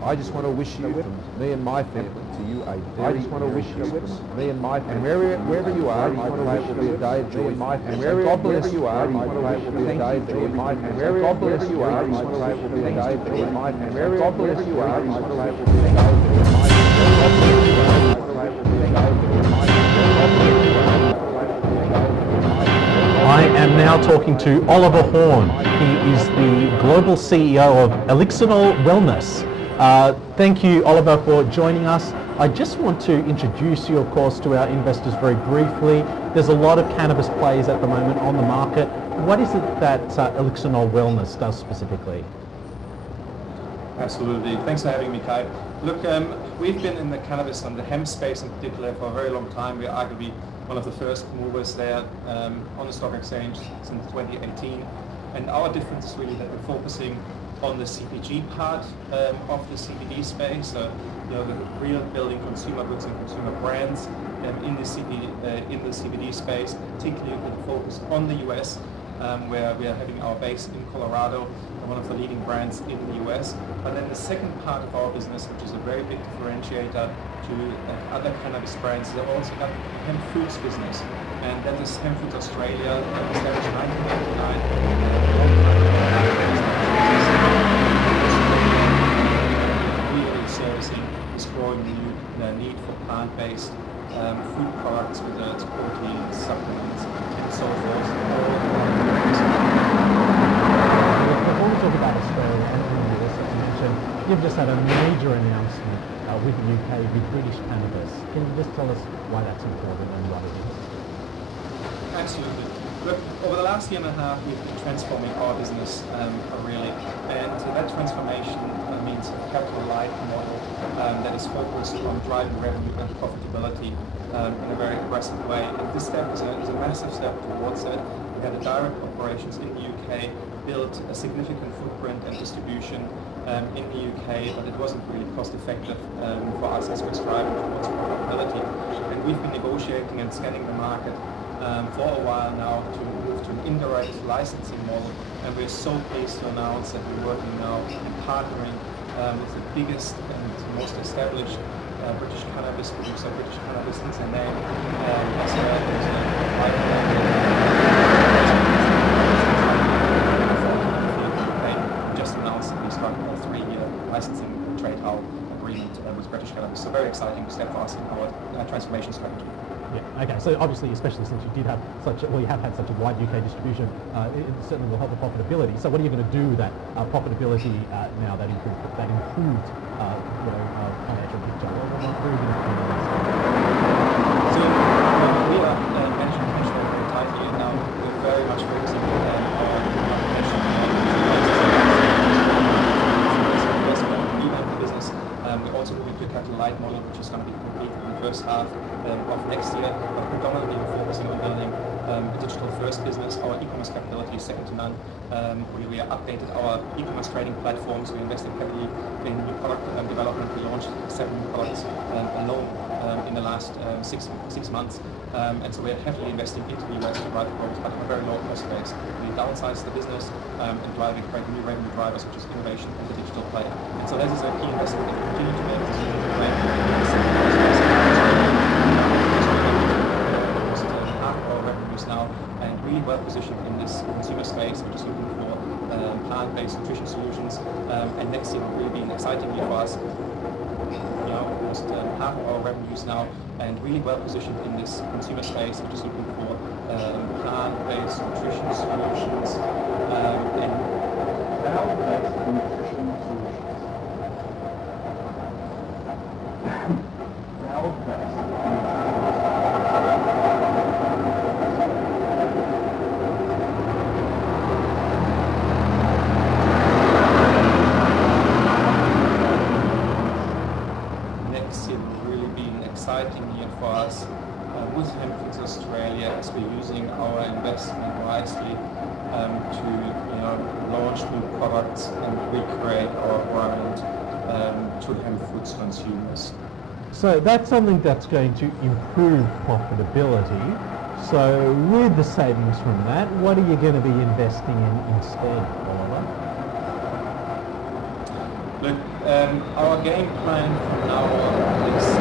I just want to wish you, me and my family, to you a very Merry Christmas. Me and my family. And wherever you are, I pray it will be a day of joy. And wherever you are, I pray it will be a day of joy. And wherever you are, I pray it will be a day of joy. And wherever you are, I pray it will be a day of joy. I am now talking to Oliver Horn. He is the global CEO of Elixinol Wellness. Thank you, Oliver, for joining us. I just want to introduce you, of course, to our investors very briefly. There's a lot of cannabis players at the moment on the market. What is it that Elixinol Wellness does specifically? Absolutely. Thanks for having me, Kai. Look, we've been in the cannabis and the hemp space in particular for a very long time. We're arguably one of the first movers there on the stock exchange since 2018. And our difference is really that we're focusing on the CPG part of the CBD space, so the real building consumer goods and consumer brands in the CBD space, particularly with a focus on the US, where we are having our base in Colorado, one of the leading brands in the US. But then the second part of our business, which is a very big differentiator to other cannabis brands, is also got hemp foods business, and that is Hemp Foods Australia, established in 1999. Really servicing this growing need for plant-based food products, whether it's proteins, supplements, and so forth. Before we talk about Australia and the US, as you mentioned, you've just had a major announcement with the UK, with British cannabis. Can you just tell us why that's important and what it is? Absolutely. Look, over the last year and a half, we've been transforming our business really, and that transformation means a capital light model that is focused on driving revenue and profitability in a very aggressive way. And this step is a massive step towards it. We had a direct operations in the UK, built a significant footprint and distribution in the UK, but it wasn't really cost effective for us as we're striving towards profitability. And we've been negotiating and scanning the market for a while now to move to an indirect licensing model, and we're so pleased to announce that we're working now and partnering with the biggest and most established British cannabis producer, British Cannabis is their name, just announced that we struck a 3-year licensing trade agreement with British Cannabis. So very exciting step for us in our transformation strategy. so obviously, especially since you did have you have had such a wide UK distribution, it certainly will help the profitability. So what are you going to do with that profitability now that improved financial picture? What are you going to do? So we are managing cash flow very tightly, and now we're very much focusing on our cash revamp the business. We're also moving to a capital light model, which is going to be completed in the first half of next year, but predominantly we're focusing on building a digital-first business. Our e-commerce capability is second to none. We have updated our e-commerce trading platforms. We invested heavily in new product development. We launched 7 new products alone in the last 6 months. And so we're heavily investing into the US to drive growth, but at a very low cost base. We downsize the business and create new revenue drivers, such as innovation and the digital play. And so this is a key investment that we continue to make. Now, and really well positioned in this consumer space, which is looking for plant-based nutrition solutions. And next year will really be an exciting year for us. Almost half of our revenues now, and really well positioned in this consumer space, which is looking for plant-based nutrition solutions. Exciting year for us with Hemp Foods Australia, as we're using our investment wisely to launch new products and recreate our brand to hemp foods consumers. So that's something that's going to improve profitability. So with the savings from that, what are you going to be investing in instead, Oliver? Look, our game plan from now on is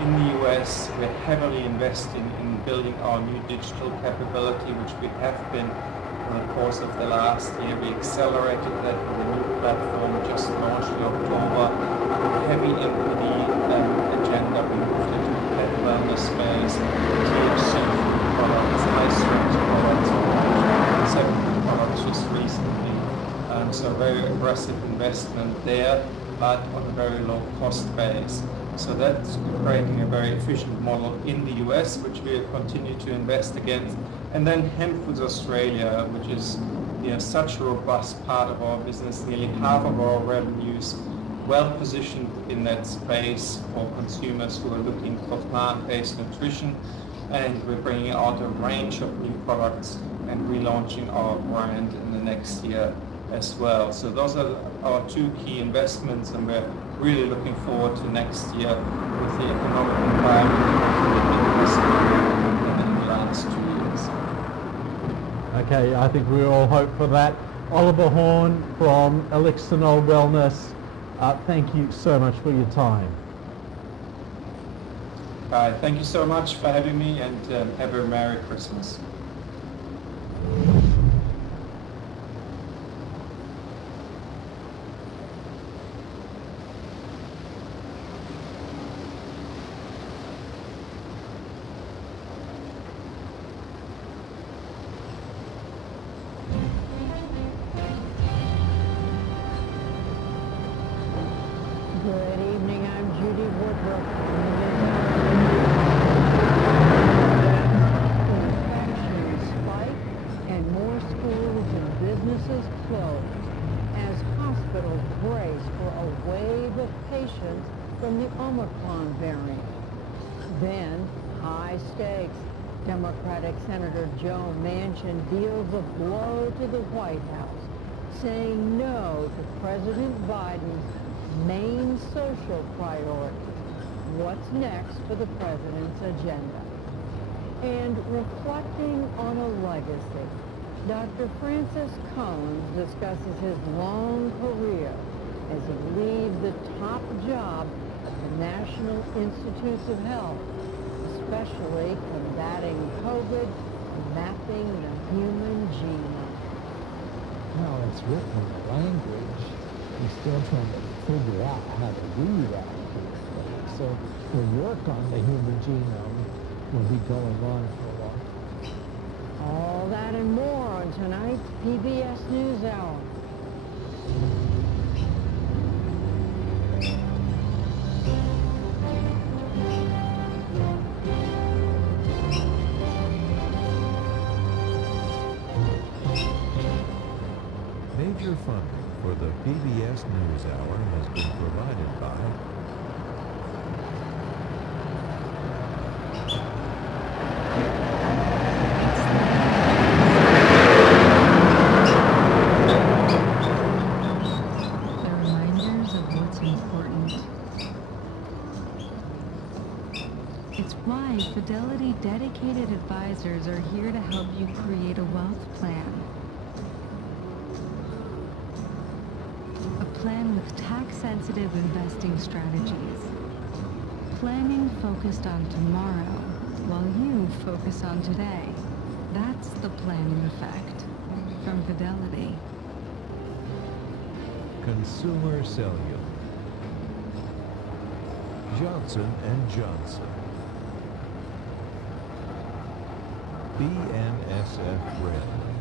in the US, we're heavily investing in building our new digital capability, which we have been over the course of the last year. We accelerated that with a new platform just launched in October. Heavy NPD agenda. We moved into the pet wellness space, THC products, high-strength products, concept products just recently. So very aggressive investment there, but on a very low cost base. So that's creating a very efficient model in the US, which we'll continue to invest against. And then Hemp Foods Australia, which is such a robust part of our business, nearly half of our revenues, well positioned in that space for consumers who are looking for plant-based nutrition. And we're bringing out a range of new products and relaunching our brand in the next year as well. So those are our 2 key investments, and we're really looking forward to next year with the economic environment in the last 2 years. Okay, I think we all hope for that. Oliver Horn from Elixinol Wellness, thank you so much for your time. Thank you so much for having me, and have a Merry Christmas. Good evening, I'm Judy Woodruff. Infections spike and more schools and businesses close as hospitals brace for a wave of patients from the Omicron variant. Then, high stakes. Democratic Senator Joe Manchin deals a blow to the White House, saying no to President Biden's main social priority. What's next for the president's agenda? And reflecting on a legacy, Dr. Francis Collins discusses his long career as he leads the top job at the National Institutes of Health, especially combating COVID and mapping the human genome. Well, it's written language We're still trying to figure out how to read out these things. So the work on the human genome will be going on for a while. All that and more on tonight's PBS NewsHour. Major funding for the PBS NewsHour has been provided by The reminders of what's important. It's why Fidelity dedicated advisors are here to help you create a wealth plan. A plan with tax-sensitive investing strategies. Planning focused on tomorrow, while you focus on today. That's the planning effect from Fidelity. Consumer Cellular, Johnson & Johnson, BNSF Railway,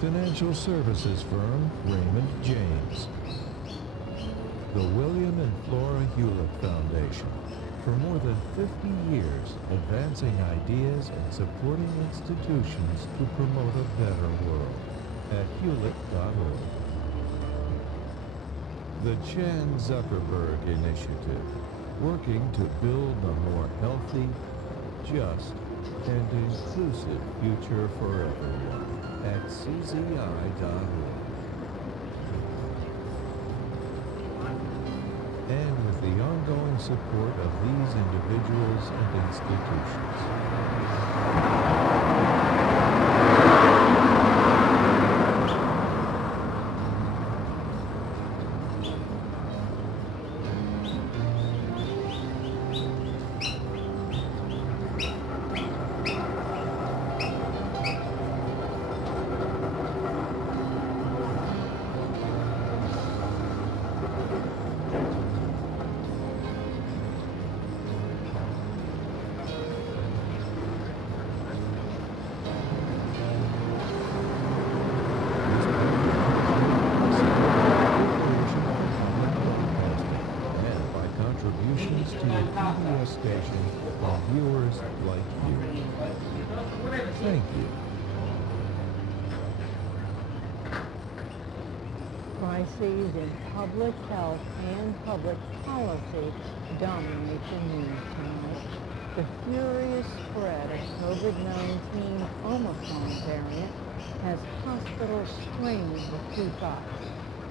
financial services firm Raymond James, the William and Flora Hewlett Foundation, for more than 50 years advancing ideas and supporting institutions to promote a better world at hewlett.org. The Chan Zuckerberg Initiative, working to build a more healthy, just, and inclusive future for everyone at czi.org. And with the ongoing support of these individuals and institutions. Contributions to your PBS station by viewers like you. Thank you. Crises in public health and public policy dominate the news tonight. The furious spread of COVID-19 Omicron variant has hospitals straining to keep up,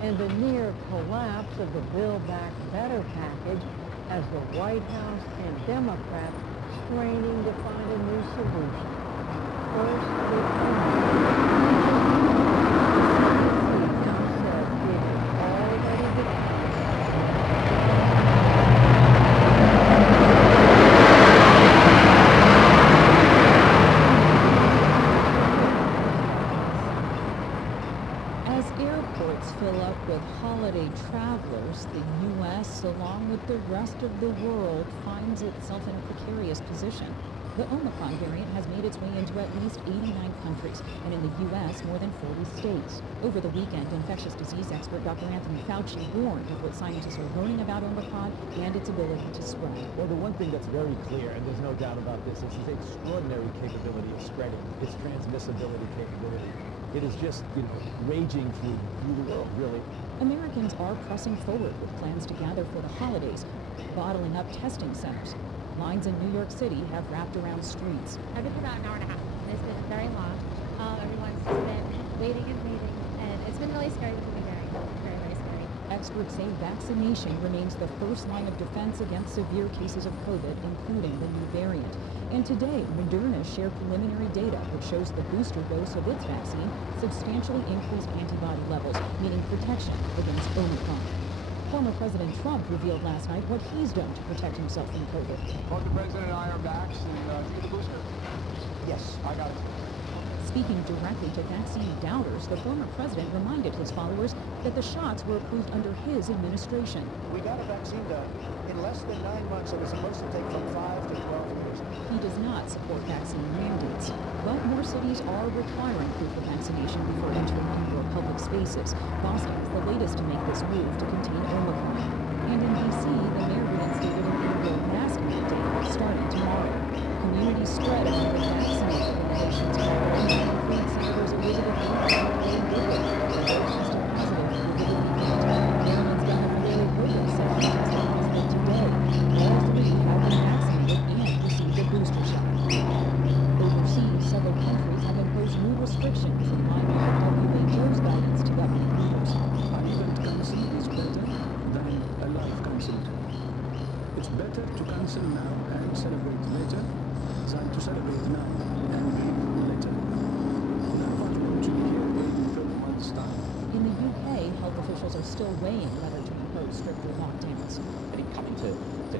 and the near collapse of the Build Back Better package as the White House and Democrats straining to find a new solution. First, As airports fill up with holiday travelers, the U.S., along with the rest of the world, finds itself in a precarious position. The Omicron variant has made its way into at least 89 countries, and in the U.S., more than 40 states. Over the weekend, infectious disease expert Dr. Anthony Fauci warned of what scientists are learning about Omicron and its ability to spread. Well, the one thing that's very clear, and there's no doubt about this, is its extraordinary capability of spreading, its transmissibility capability. It is just, raging through the world, really. Americans are pressing forward with plans to gather for the holidays, bottling up testing centers. Lines in New York City have wrapped around streets. I've been here about an hour and a half. It's been very long. Everyone's just been waiting and waiting, and it's been really scary to be very, very, very scary. Experts say vaccination remains the first line of defense against severe cases of COVID, including the new variant. And today, Moderna shared preliminary data which shows the booster dose of its vaccine substantially increased antibody levels, meaning protection against Omicron. Former President Trump revealed last night what he's done to protect himself from COVID. Both the president and I are vaxxed, and did you get the booster? Yes, I got it. Speaking directly to vaccine doubters, the former president reminded his followers that the shots were approved under his administration. We got a vaccine done in less than 9 months. It was supposed to take from 5 to 12 years. He does not support vaccine mandates, but more cities are requiring proof of vaccination before entering indoor public spaces. Boston is the latest to make this move to contain Omicron. And in D.C., the mayor reinstated an indoor mask mandate starting tomorrow. Community spread among the vaccinated in the nation's capital includes Senators Elizabeth Warren and Wayne Bacon. Both tested positive for the COVID-19. Maryland's Governor Larry Hogan said he tested positive today. All three have been vaccinated and received a booster shot. Overseas, several countries have imposed new restrictions in line with the WHO's guidance to government leaders. An event cancelled is better than a life cancelled. It's better to cancel now and celebrate later than to celebrate now and grieve later. In the UK, health officials are still weighing whether to impose stricter lockdowns. I think coming to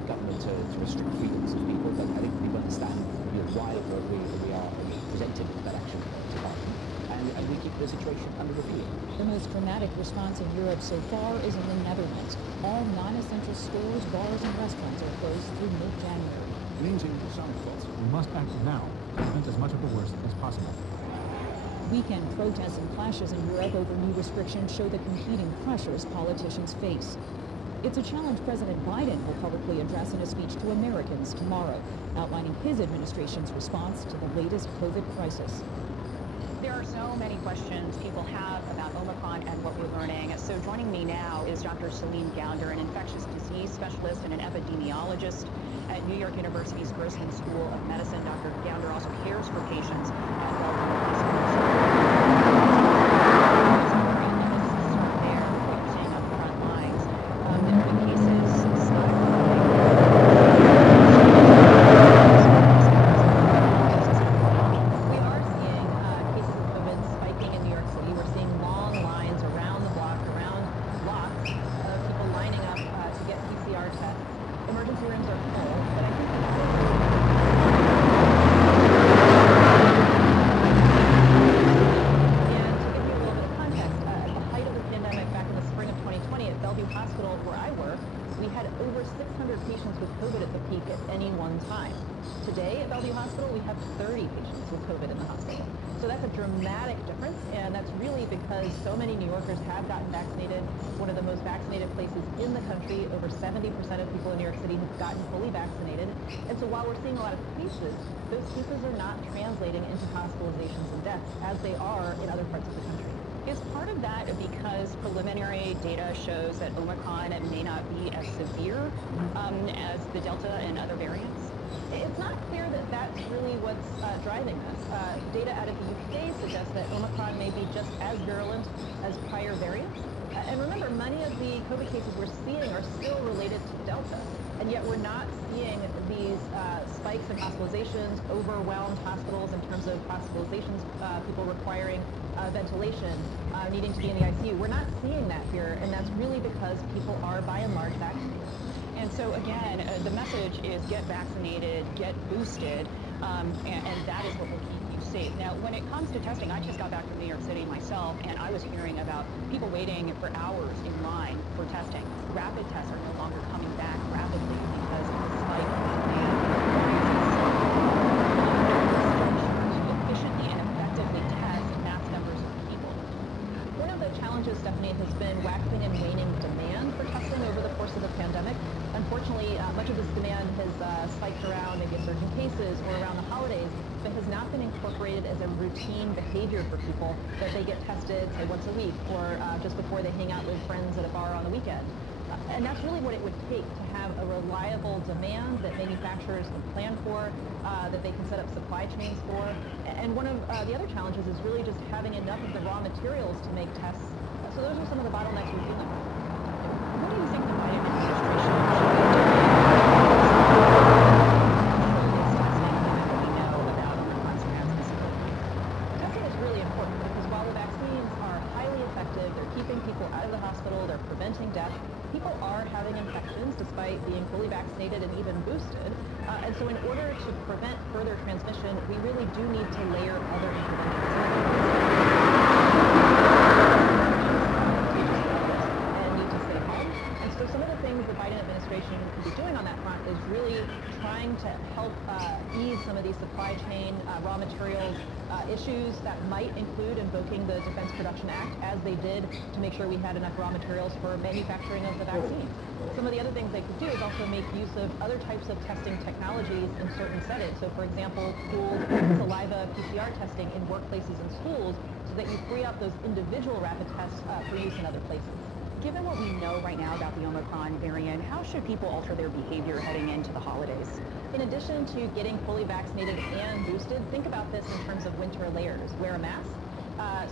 government to restrict freedoms of people, but I think people understand why we are presenting that action to Parliament, and we keep the situation under review. The most dramatic response in Europe so far is in the Netherlands. All non-essential stores, bars, and restaurants are closed through mid-January. Lynching to some thoughts. We must act now to prevent as much of the worst as possible. Weekend protests and clashes in Europe over new restrictions show the competing pressures politicians face. It's a challenge President Biden will publicly address in a speech to Americans tomorrow, outlining his administration's response to the latest COVID crisis. There are so many questions people have about Omicron and what we're learning. So joining me now is Dr. Salim Gounder, an infectious disease specialist and an epidemiologist at New York University's Grossman School of Medicine. Dr. Gounder also cares for patients at Bellevue Hospital. Over 70% of people in New York City have gotten fully vaccinated. And so while we're seeing a lot of cases, those cases are not translating into hospitalizations and deaths as they are in other parts of the country. Is part of that because preliminary data shows that Omicron may not be as severe as the Delta and other variants? It's not clear that that's really what's driving this. Data out of the UK suggests that Omicron may be just as virulent as prior variants. And remember, many of the COVID cases we're seeing are still related to Delta, and yet we're not seeing these spikes in hospitalizations, overwhelmed hospitals in terms of hospitalizations, people requiring ventilation, needing to be in the ICU. We're not seeing that here, and that's really because people are, by and large, vaccinated. And so, again, the message is get vaccinated, get boosted, and that is what will keep you safe. Now, when it comes to testing, I just got back from New York City myself, and I was hearing about people waiting for hours in line for testing. Rapid tests are no longer coming back rapidly because of the spike in demand. To efficiently and effectively test mass numbers of people. One of the challenges, Stephanie, has been waxing and waning demand for testing over the course of the pandemic. Unfortunately, much of this demand has spiked around maybe certain cases or around the holidays, but has not been incorporated as a routine behavior for people that they get tested, say, once a week or just before they hang out with friends at a bar on the weekend. And that's really what it would take to have a reliable demand that manufacturers can plan for, that they can set up supply chains for. And one of the other challenges is really just having enough of the raw materials to make tests. So those are some of the bottlenecks we're dealing with. What do you think the Biden administration Testing is really important because while the vaccines are highly effective, they're keeping people out of the hospital, they're preventing death, people are having getting infections despite being fully vaccinated and even boosted. And so in order to prevent further transmission, we really do need to layer other interventions. So some of the things the Biden administration could be doing on that front is really trying to help ease some of these supply chain raw materials issues that might include invoking the Defense Production Act, as they did to make sure we had enough raw materials for manufacturing of the vaccine. Some of the other things they could do is also make use of other types of testing technologies in certain settings. So for example, pooled saliva PCR testing in workplaces and schools so that you free up those individual rapid tests for use in other places. Given what we know right now about the Omicron variant, how should people alter their behavior heading into the holidays? In addition to getting fully vaccinated and boosted, think about this in terms of winter layers. Wear a mask,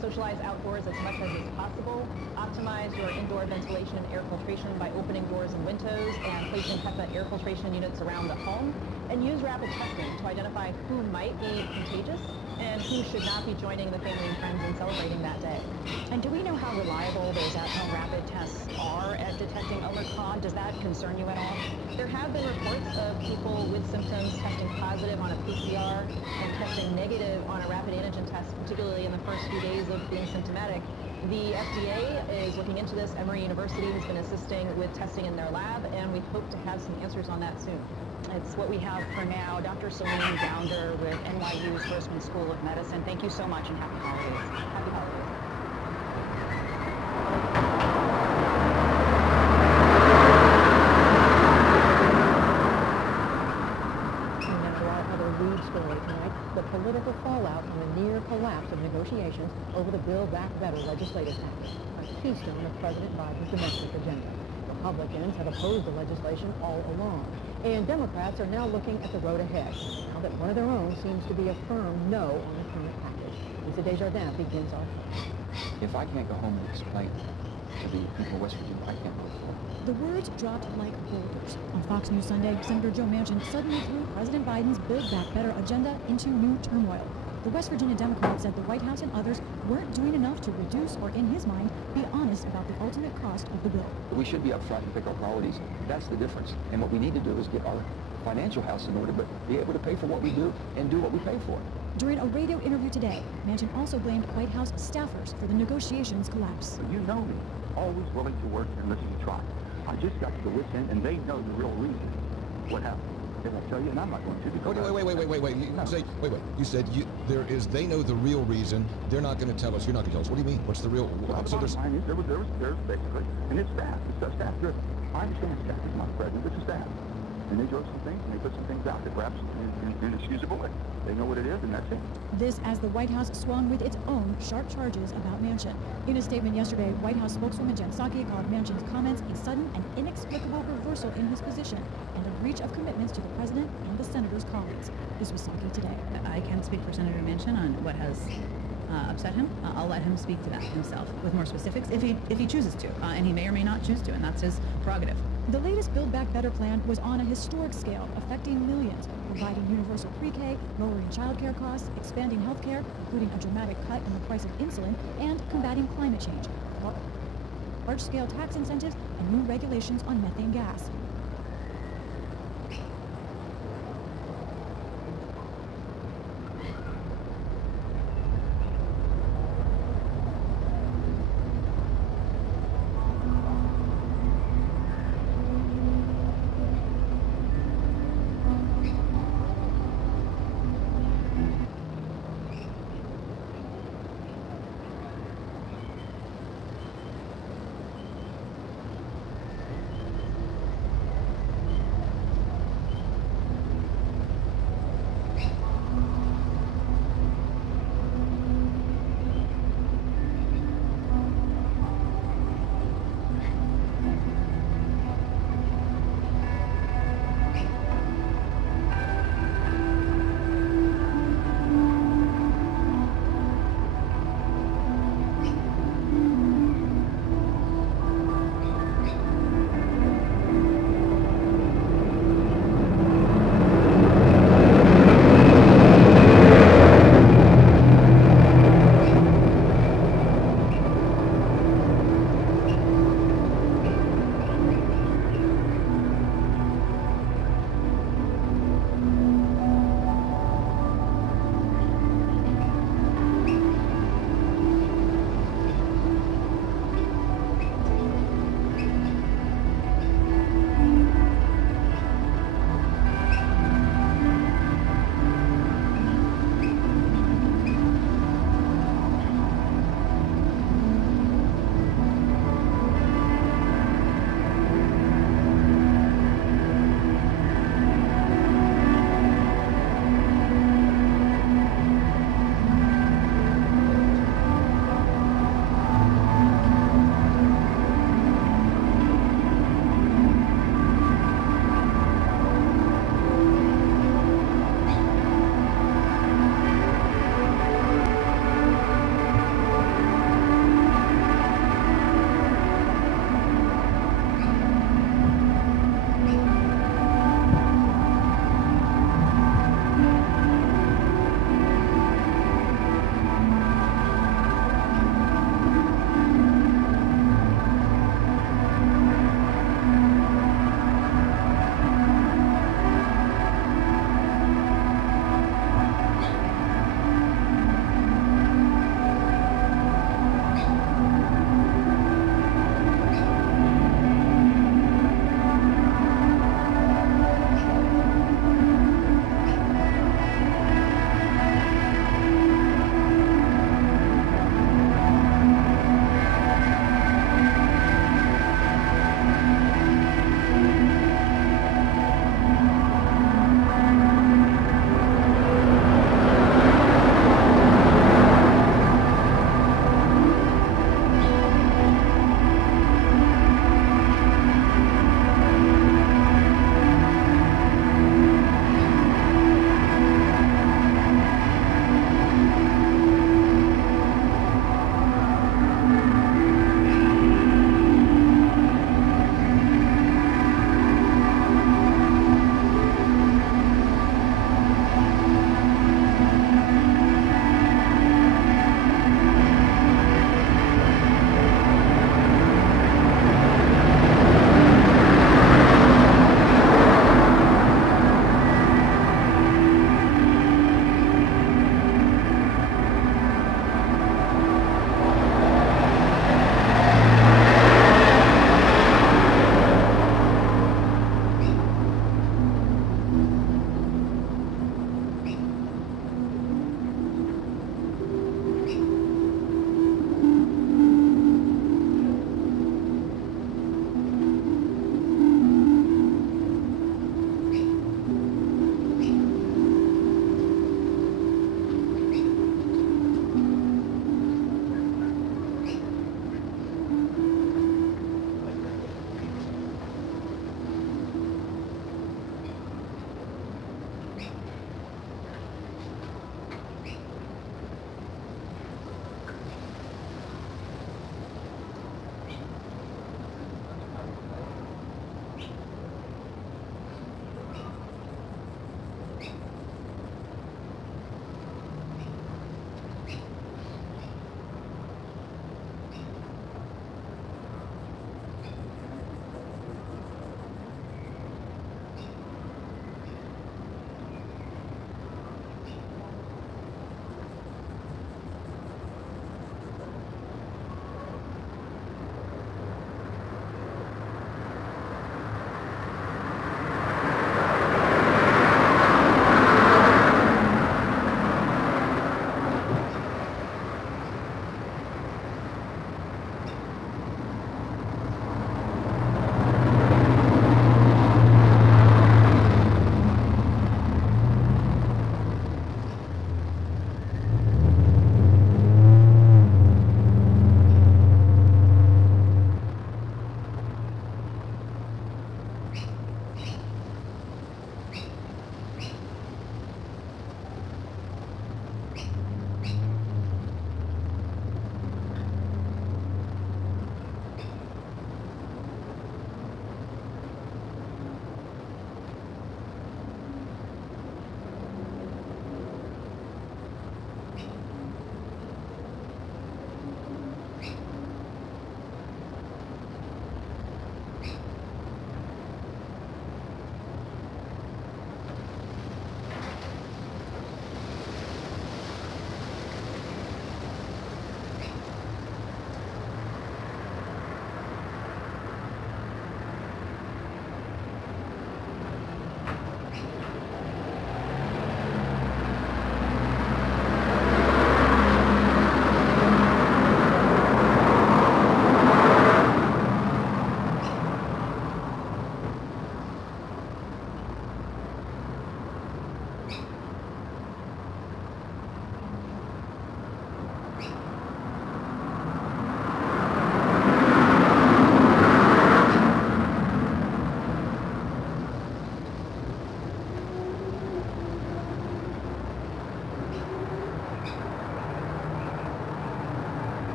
socialize outdoors as much as is possible, optimize your indoor ventilation and air filtration by opening doors and windows and placing HEPA air filtration units around the home, and use rapid testing to identify who might be contagious and who should not be joining the family and friends in celebrating that day. And do we know how reliable those at-home rapid tests are at detecting Omicron? Does that concern you at all? There have been reports of people with symptoms testing positive on a PCR and testing negative on a rapid antigen test, particularly in the first few days of being symptomatic. The FDA is looking into this. Emory University has been assisting with testing in their lab, and we hope to have some answers on that soon. It's what we have for now. Dr. Celine Gounder with NYU's Grossman School of Medicine. Thank you so much and happy holidays. Happy holidays. Story tonight, the political fallout from the near collapse of negotiations over the Build Back Better legislative package, a keystone of President Biden's domestic agenda. Republicans have opposed the legislation all along, and Democrats are now looking at the road ahead, now that one of their own seems to be a firm no on the current package. Lisa Desjardins begins our fight. If I can't go home and explain to the people of West Virginia, I can't go home. The words dropped like boulders. On Fox News Sunday, Senator Joe Manchin suddenly threw President Biden's Build Back Better agenda into new turmoil. The West Virginia Democrat said the White House and others weren't doing enough to reduce or, in his mind, be honest about the ultimate cost of the bill. We should be upfront and pick our priorities. That's the difference. And what we need to do is get our financial house in order, but be able to pay for what we do and do what we pay for. During a radio interview today, Manchin also blamed White House staffers for the negotiations collapse. You know me, always willing to work and listen to try. I just got to the wit's end, and they know the real reason what happened. Did I tell you? And I'm not going to. Wait. You said they know the real reason. They're not going to tell us. You're not going to tell us. What do you mean? What's the real? Well, the bottom line is there's basically, and it's staff. It's staff driven. I understand staff is not the president, but it's staff. And they drove some things, and they put some things out that perhaps inexcusable. They know what it is, and that's it. This as the White House swung with its own sharp charges about Manchin. In a statement yesterday, White House spokeswoman Jen Psaki called Manchin's comments a sudden and inexplicable reversal in his position and a breach of commitments to the president and the senator's colleagues. This was Psaki today. I can't speak for Senator Manchin on what has upset him. I'll let him speak to that himself with more specifics if he chooses to, and he may or may not choose to, and that's his prerogative. The latest Build Back Better plan was on a historic scale, affecting millions, providing universal pre-K, lowering childcare costs, expanding health care, including a dramatic cut in the price of insulin, and combating climate change, large-scale tax incentives, and new regulations on methane gas.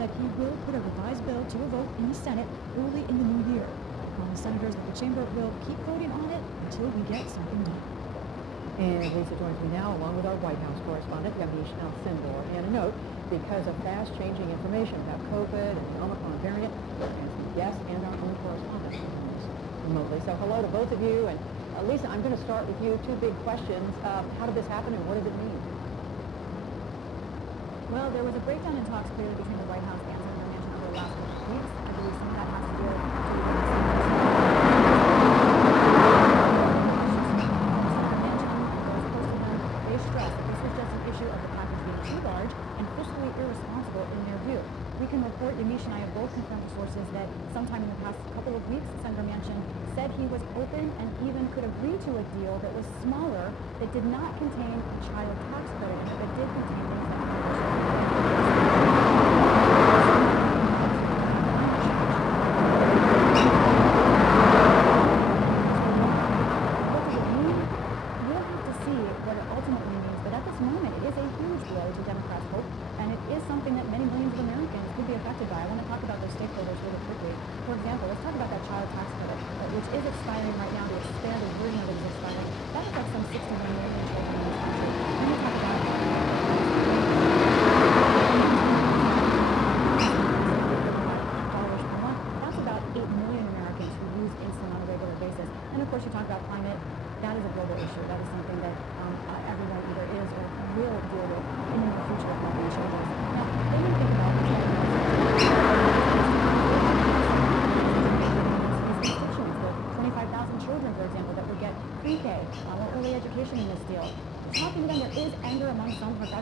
said he will put a revised bill to a vote in the Senate early in the new year. Senators of the chamber will keep voting on it until we get something done. And Lisa joins me now, along with our White House correspondent, Yamiche Alcindor. And a note, because of fast-changing information about COVID and the Omicron variant, we're answering guests and our own correspondents remotely. So hello to both of you. And Lisa, I'm going to start with you. Two big questions. How did this happen and what does it mean? Well, there was a breakdown in talks clearly between the White House and Senator Manchin over the last couple of weeks. I believe some of that has to do with they stress that this was just an issue of the package being too large and fiscally irresponsible in their view. We can report, Yamiche and I have both confirmed to sources that sometime in the past couple of weeks, Senator Manchin said he was open and even could agree to a deal that was smaller, that did not contain a child tax credit, but did contain things like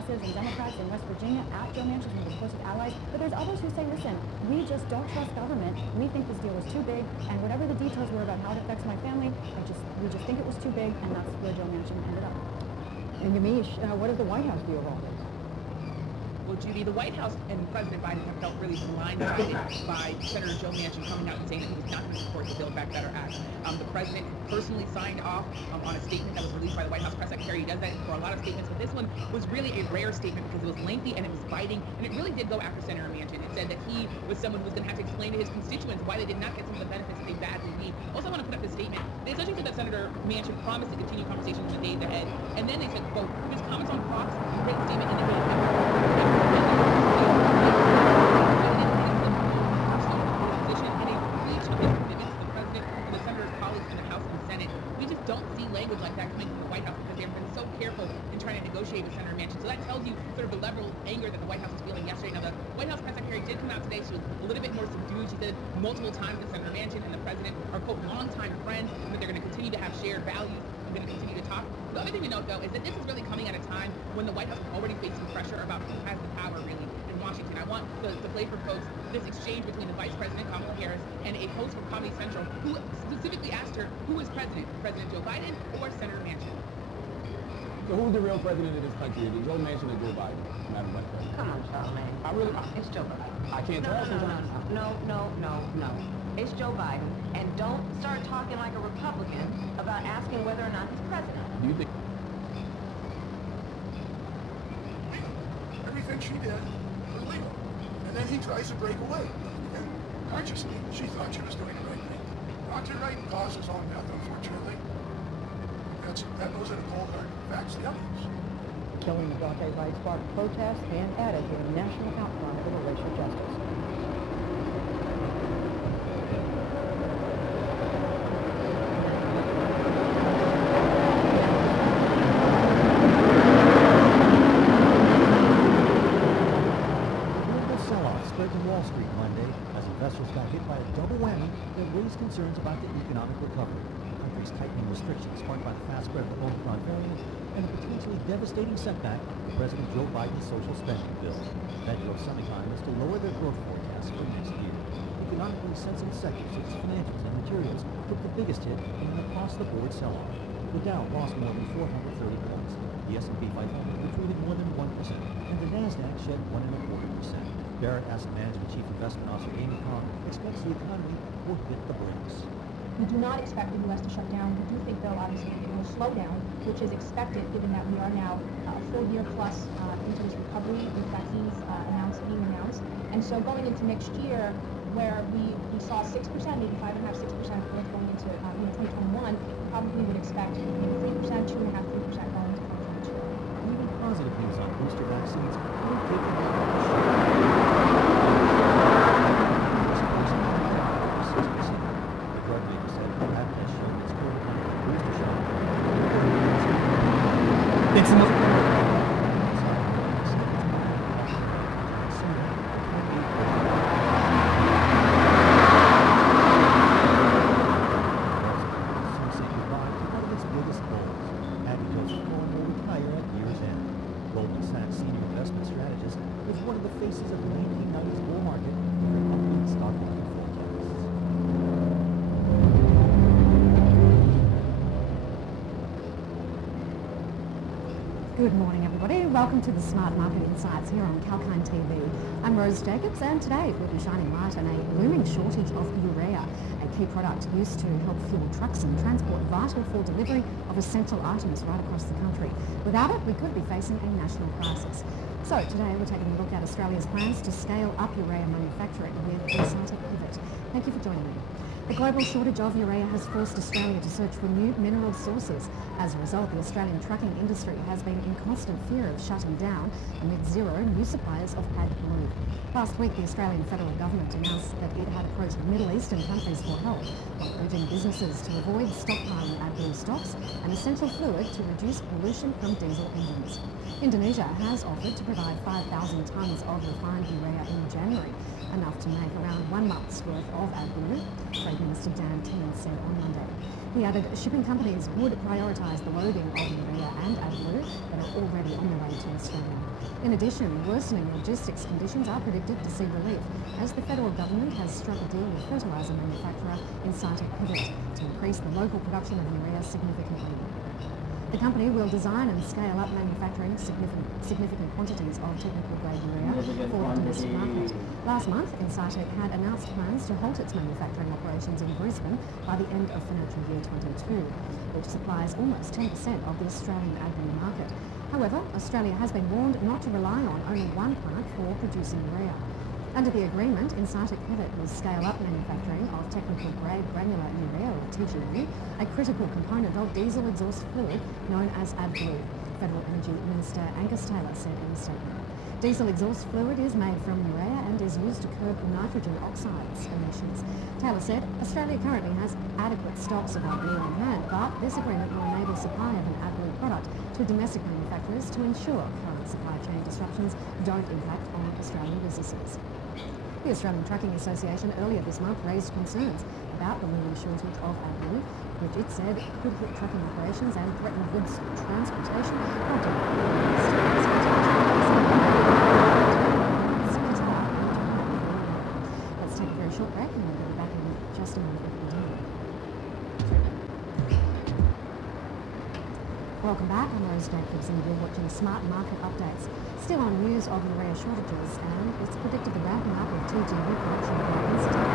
and Democrats in West Virginia at Joe Manchin and his closest allies, but there's others who say, listen, we just don't trust government. We think this deal was too big, and whatever the details were about how it affects my family, we just think it was too big, and that's where Joe Manchin ended up. And Yamiche, what does the White House view of all this? Well, Judy, the White House and President Biden have felt really blindsided by Senator Joe Manchin coming out and saying that he's not going to support the Build Back Better Act. The president personally signed off on a statement that was released by the White House press secretary. He does that for a lot of statements, but this one was really a rare statement because it was lengthy and it was biting, and it really did go after Senator Manchin. It said that he was someone who was going to have to explain to his constituents why they did not get some of the benefits that they badly need. Also, I want to put up this statement. They essentially said that Senator Manchin promised to continue conversations in the days ahead, and then they said, quote, his comments on Fox, a written statement indicated language like that coming from the White House because they've been so careful in trying to negotiate with Senator Manchin. So that tells you sort of the level of anger that the White House was feeling yesterday. Now, the White House press secretary did come out today. She was a little bit more subdued. She said multiple times that Senator Manchin and the president are, quote, longtime friends, and that they're going to continue to have shared values and going to continue to talk. The other thing to note, though, is that this is really coming at a time when the White House is already facing pressure about who has the power, really, in Washington. I want to play for folks this exchange between the Vice President, Kamala Harris, and a host from Comedy Central who specifically asked her who is president, President Joe Biden or Senator Manchin. So who's the real president of this country? Is it Joe Manchin or Joe Biden, Madam Vice President? Come on, Charlamagne. It's Joe Biden. I can't tell sometimes. No. It's Joe Biden. And don't start talking like a Republican about asking whether or not he's president. Do you think everything she did was legal? And then he tries to break away. And consciously, she thought she was doing the right thing. Not to right and cause his own death, unfortunately. That goes in a cold hard facts the evidence. Killing of Daunte Wright sparked protests and added to a national outcry over racial justice. Wall Street Monday as investors got hit by a double whammy that raised concerns about the economic recovery. The country's tightening restrictions sparked by the fast spread of the Omicron variant and a potentially devastating setback to President Joe Biden's social spending bill. That drove some economists to lower their growth forecasts for next year. Economically sensitive sectors such as financials and materials took the biggest hit in an across-the-board sell-off. The Dow lost more than 430 points. The S&P 500 retreated more than 1%, and the NASDAQ shed 1.25%. Barrett Asset Management Chief Investment Officer Amy Kong expects the economy will hit the brakes. We do not expect the U.S. to shut down. We do think, though, obviously, economic slowdown, which is expected given that we are now a full year plus into this recovery with vaccines being announced. And so going into next year, where we saw 6%, maybe 5.5%, 6% growth going into 2021, probably would expect maybe 3%, 2.5%, 3% going into 2022. Even positive news on booster vaccines will take the drug leader said Abbott has shown its COVID-19 booster shot. It's the most Good morning, everybody. Welcome to the Smart Market Insights here on Kalkine TV. I'm Rose Jacobs, and today we'll be shining light on a looming shortage of urea, a key product used to help fuel trucks and transport, vital for delivery of essential items right across the country. Without it, we could be facing a national crisis. So today we're taking a look at Australia's plans to scale up urea manufacturing with Insitek Pivot. Thank you for joining me. The global shortage of urea has forced Australia to search for new mineral sources. As a result, the Australian trucking industry has been in constant fear of shutting down amid zero new suppliers of AdBlue. Last week, the Australian federal government announced that it had approached Middle Eastern countries for help, urging businesses to avoid stockpiling AdBlue stocks, an essential fluid to reduce pollution from diesel engines. Indonesia has offered to provide 5,000 tonnes of refined urea in January, enough to make around 1 month's worth of AdBlue, Trade Minister Dan Tehan said on Monday. He added shipping companies would prioritise the loading of urea and AdBlue that are already on their way to Australia. In addition, worsening logistics conditions are predicted to see relief as the federal government has struck a deal with fertiliser manufacturer Insitek Pivot to increase the local production of urea significantly. The company will design and scale up manufacturing significant quantities of technical grade urea for the domestic market. Last month, Insitek had announced plans to halt its manufacturing operations in Brisbane by the end of financial year 22, which supplies almost 10% of the Australian AdBlue market. However, Australia has been warned not to rely on only one plant for producing urea. Under the agreement, Insitek Pivot will scale up manufacturing of technical grade granular urea, or TGU, a critical component of diesel exhaust fluid known as AdBlue, Federal Energy Minister Angus Taylor said in a statement. Diesel exhaust fluid is made from urea and is used to curb nitrogen oxides emissions. Taylor said Australia currently has adequate stocks of AdBlue on hand, but this agreement will enable supply of an AdBlue product to domestic manufacturers to ensure current supply chain disruptions don't impact on Australian businesses. The Australian Trucking Association earlier this month raised concerns about the looming shortage of AdBlue, which it said could hit trucking operations and threaten goods transportation. Let's take a very short break and we'll be back in just a moment. Welcome back, I'm Rose Jacobs and you're watching Smart Market Updates. Still on news of urea shortages, and it's predicted the ramping up of TGU production by Insitek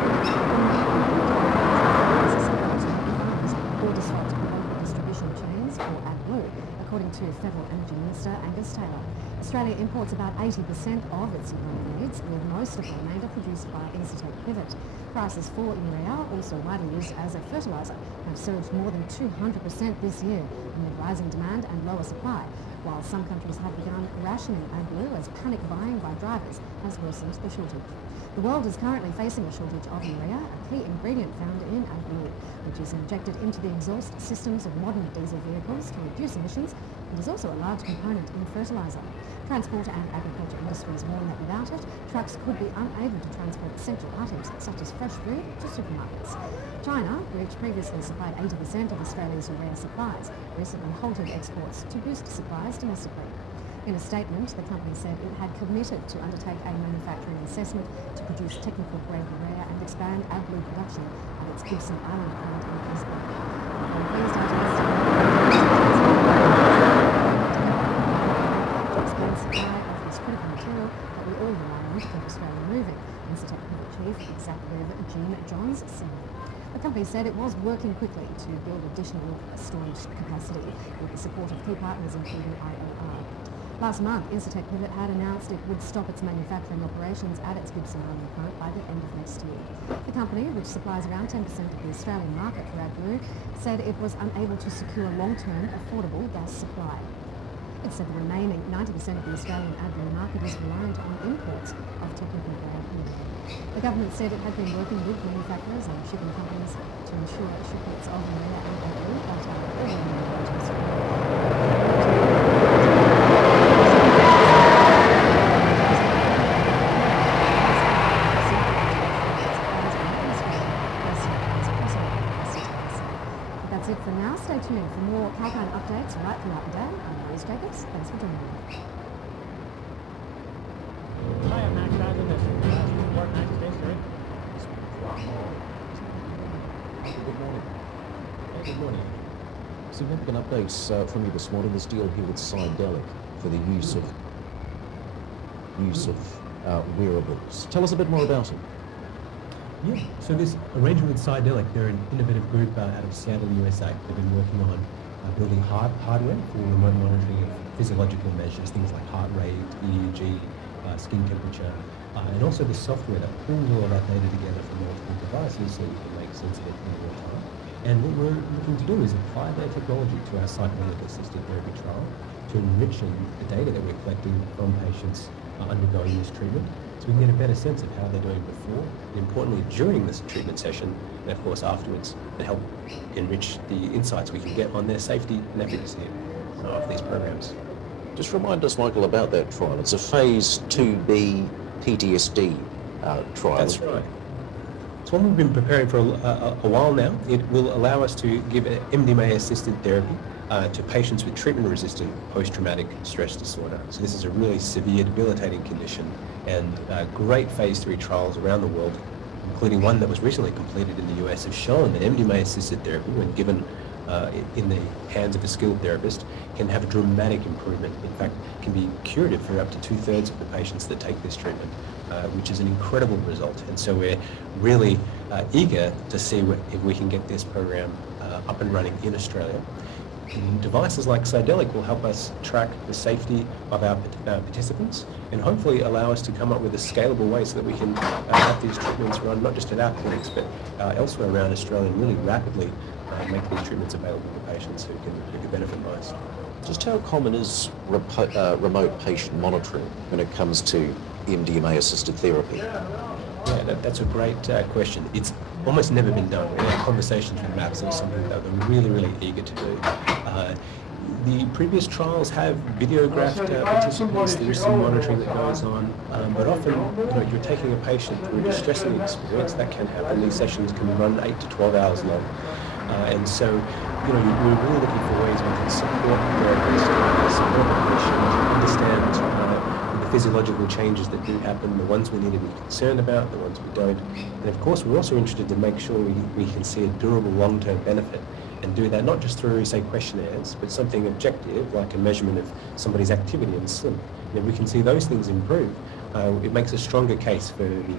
will disrupt global distribution chains for AdBlue, according to Federal Energy Minister Angus Taylor. Australia imports about 80% of its urea needs, with most of the remainder produced by Insitek Pivot. Prices for urea, also widely used as a fertiliser, have surged more than 200% this year amid rising demand and lower supply, while some countries have begun rationing AdBlue as panic buying by drivers has worsened the shortage. The world is currently facing a shortage of urea, a key ingredient found in AdBlue, which is injected into the exhaust systems of modern diesel vehicles to reduce emissions and is also a large component in fertiliser. Transport and agriculture industries warn that without it, trucks could be unable to transport essential items such as fresh food to supermarkets. China, which previously supplied 80% of Australia's urea supplies, recently halted exports to boost supplies domestically. In a statement, the company said it had committed to undertake a manufacturing assessment to produce technical grade urea and expand AdBlue production at its Gibson Island plant in Brisbane. To expand supply of this critical material that we all rely on to keep Australia moving, Insitek Pivot Chief Executive Jim Johns said. The company said it was working quickly to build additional storage capacity with the support of key partners including IOR. Last month, Incitec Pivot had announced it would stop its manufacturing operations at its Gibson Island plant by the end of next year. The company, which supplies around 10% of the Australian market for AdBlue, said it was unable to secure long-term, affordable gas supply. It said the remaining 90% of the Australian AdBlue market is reliant on imports of technical grade helium. The government said it had been working with manufacturers and shipping companies to ensure shipments of urea and AdBlue, but all That's it for now. Stay tuned for more Calkine updates right throughout the day. I'm Rose Jacobs. Thanks for joining me. Hi, I'm Max Badger. This is Report 90 Days Straight. Good morning. Good morning. Significant updates from you this morning. This deal here with Cydelic for the use of wearables. Tell us a bit more about it. Yeah, so this arrangement with Cydelic, they're an innovative group out of Seattle, USA. They've been working on building hardware for remote monitoring of physiological measures, things like heart rate, EEG, skin temperature, and also the software that pulls all of that data together from multiple devices so we can make sense of it in real time. And what we're looking to do is apply their technology to our psychometric assisted therapy trial to enrich the data that we're collecting from patients undergoing this treatment, so we can get a better sense of how they're doing before, and importantly during this treatment session, and of course afterwards, and help enrich the insights we can get on their safety and efficacy of these programs. Just remind us, Michael, about that trial. It's a phase 2B PTSD trial. That's right. It's one we've been preparing for a while now. It will allow us to give MDMA-assisted therapy to patients with treatment-resistant post-traumatic stress disorder. So this is a really severe, debilitating condition, and great phase 3 trials around the world, including one that was recently completed in the US, have shown that MDMA-assisted therapy, when given in the hands of a skilled therapist, can have a dramatic improvement. In fact, can be curative for up to 2/3 of the patients that take this treatment, which is an incredible result. And so we're really eager to see if we can get this program up and running in Australia. And devices like Cydelic will help us track the safety of our participants and hopefully allow us to come up with a scalable way so that we can have these treatments run not just at our clinics but elsewhere around Australia, and really rapidly make these treatments available to patients who can benefit most. Just how common is remote patient monitoring when it comes to MDMA-assisted therapy? Yeah, that's a great question. It's almost never been done. In our conversations with MAPS, it's something that we're really, really eager to do. The previous trials have videographed participants. There's some monitoring that goes on, but often you're taking a patient through a distressing experience that can happen. These sessions can run 8 to 12 hours long. And so, we're really looking for ways we can support therapists, support the clinicians, understand the physiological changes that do happen, the ones we need to be concerned about, the ones we don't. And of course, we're also interested to make sure we can see a durable long-term benefit, and do that not just through, say, questionnaires, but something objective, like a measurement of somebody's activity in SLIM. And if we can see those things improve, it makes a stronger case for the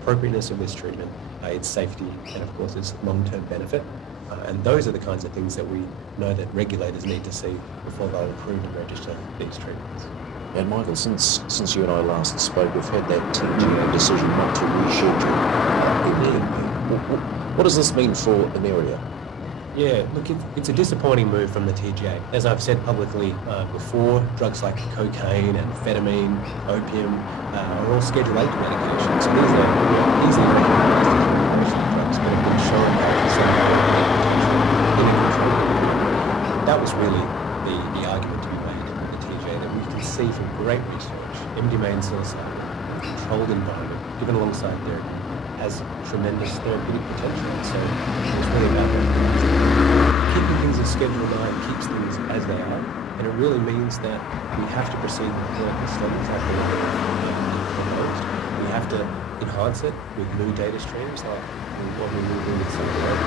appropriateness of this treatment, its safety, and of course its long-term benefit. And those are the kinds of things that we know that regulators need to see before they'll approve and register these treatments. And Michael, since you and I last spoke, we've had that TGA decision not to reschedule. What does this mean for Ameria? Yeah, look, it's a disappointing move from the TGA. As I've said publicly before, drugs like cocaine, amphetamine, opium are all Schedule 8 medications. So these are easily recognized as drugs that have been shown to have that was really the argument to be made in the TGA, that we can see from great research, MDMA and psilocybin, a controlled environment, given alongside therapy, has tremendous therapeutic potential. And so it's really about keeping things as Schedule 9 keeps things as they are, and it really means that we have to proceed with clinical studies like proposed. We have to enhance it with new data streams like what we're doing with Cydelic.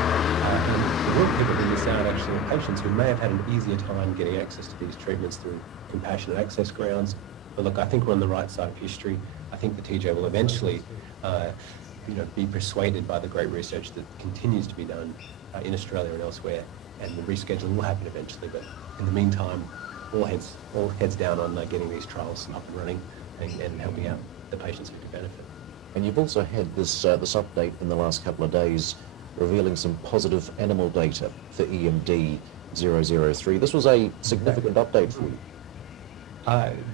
And the real people who miss out actually are patients who may have had an easier time getting access to these treatments through compassionate access grounds. But look, I think we're on the right side of history. I think the TGA will eventually be persuaded by the great research that continues to be done in Australia and elsewhere, and the rescheduling will happen eventually. But in the meantime, all heads down on getting these trials up and running and helping out the patients who could benefit. And you've also had this update in the last couple of days revealing some positive animal data for EMD 003. This was a significant update for you.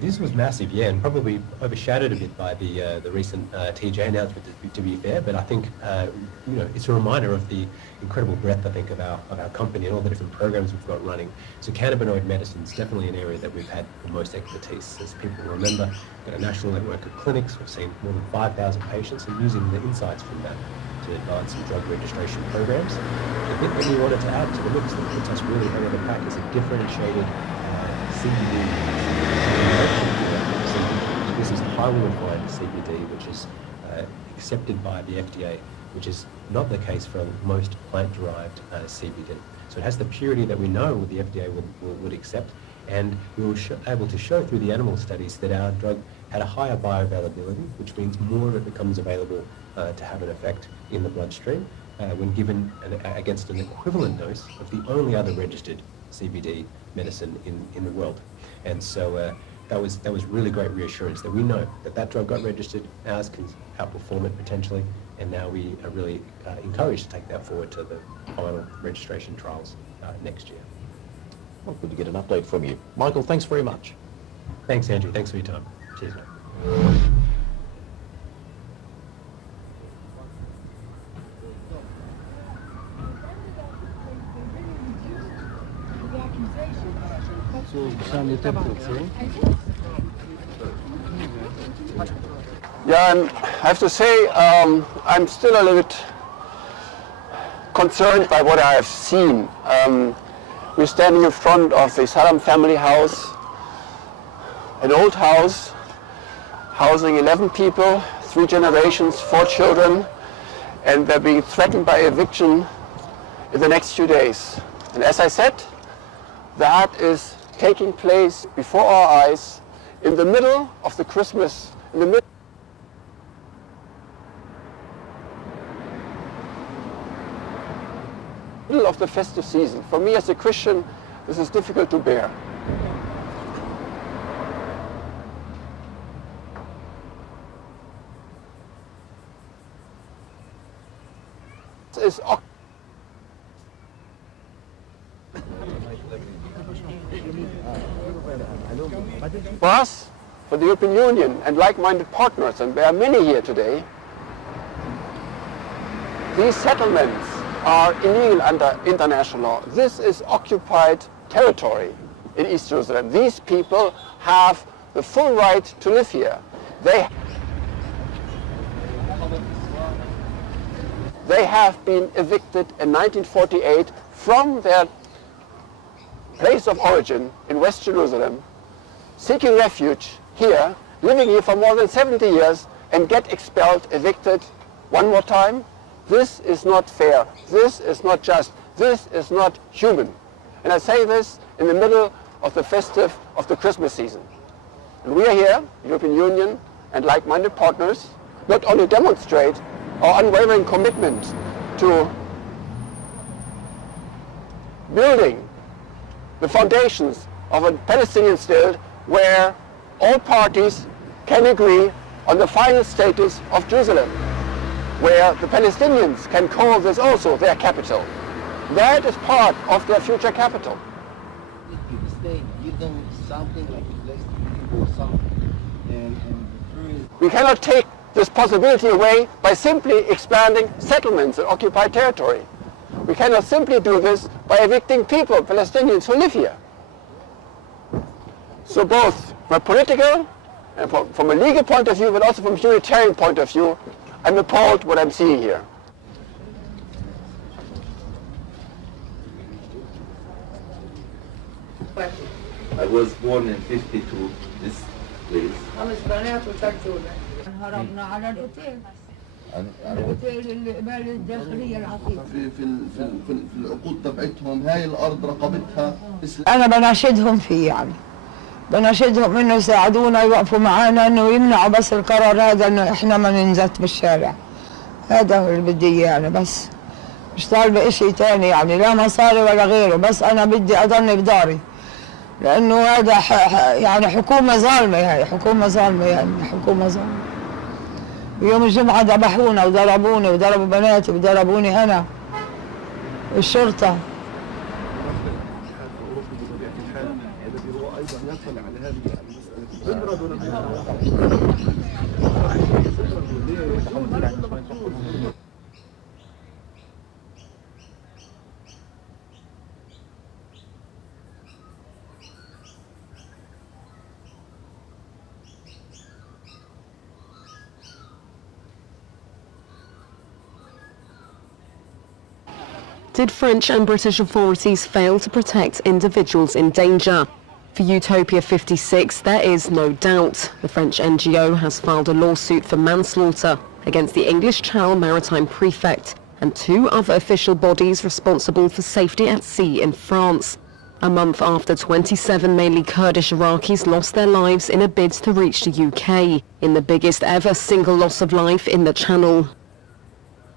This was massive, yeah, and probably overshadowed a bit by the recent TJ announcement, to be fair. But I think it's a reminder of the incredible breadth, I think, of our company and all the different programs we've got running. So cannabinoid medicine is definitely an area that we've had the most expertise. As people remember, we've got a national network of clinics. We've seen more than 5,000 patients, and using the insights from that to advance some drug registration programs. The bit that we wanted to add to the mix that puts us really ahead of the pack is a differentiated CBD. This is highly refined CBD, which is accepted by the FDA, which is not the case for most plant-derived CBD. So it has the purity that we know the FDA would accept, and we were able to show through the animal studies that our drug had a higher bioavailability, which means more of it becomes available to have an effect in the bloodstream when given against an equivalent dose of the only other registered CBD medicine in the world. And so that was really great reassurance that we know that drug got registered, ours can outperform it potentially, and now we are really encouraged to take that forward to the final registration trials next year. Well, good to get an update from you. Michael, thanks very much. Thanks, Andrew. Thanks for your time. Cheers, mate. Yeah, I have to say, I'm still a little bit concerned by what I have seen. We're standing in front of the Salam family house, an old house, housing 11 people, 3 generations, 4 children, and they're being threatened by eviction in the next few days. And as I said, that is taking place before our eyes in the middle of the Christmas, in the middle of the festive season. For me as a Christian, this is difficult to bear. This is for us, for the European Union and like-minded partners, and there are many here today, these settlements are illegal under international law. This is occupied territory in East Jerusalem. These people have the full right to live here. They have been evicted in 1948 from their place of origin in West Jerusalem, seeking refuge here, living here for more than 70 years, and get expelled, evicted one more time. This is not fair. This is not just. This is not human. And I say this in the middle of the Christmas season. And we are here, European Union and like-minded partners, not only demonstrate our unwavering commitment to building the foundations of a Palestinian state where all parties can agree on the final status of Jerusalem, where the Palestinians can call this also their capital. That is part of their future capital. We cannot take this possibility away by simply expanding settlements in occupied territory. We cannot simply do this by evicting people, Palestinians who live here. So both from a political and from a legal point of view, but also from a humanitarian point of view, I'm appalled what I'm seeing here. I was born in 52, this place. في العقود تبعتهم هاي الارض رقبتها انا بناشدهم فيه، يعني بناشدهم انه يساعدونا، يوقفوا معانا، انه يمنعوا بس القرار هذا انه احنا ما ننزت بالشارع. هذا هو اللي بدي إياه أنا بس. مش طالبة إشي تاني يعني، لا مصاري ولا غيره، بس أنا بدي أضلني بداري. لأنه هذا يعني حكومة ظالمة، هاي حكومة ظالمة يعني، حكومة ظالمة. يوم الجمعة ذبحونا وضربوني وضربوا بناتي وضربوني أنا. الشرطة. الذي هو ايضا يطلع على هذه المسألة. Did French and British authorities fail to protect individuals in danger? For Utopia 56, there is no doubt. The French NGO has filed a lawsuit for manslaughter against the English Channel Maritime Prefect and 2 other official bodies responsible for safety at sea in France. A month after 27 mainly Kurdish Iraqis lost their lives in a bid to reach the UK, in the biggest ever single loss of life in the Channel.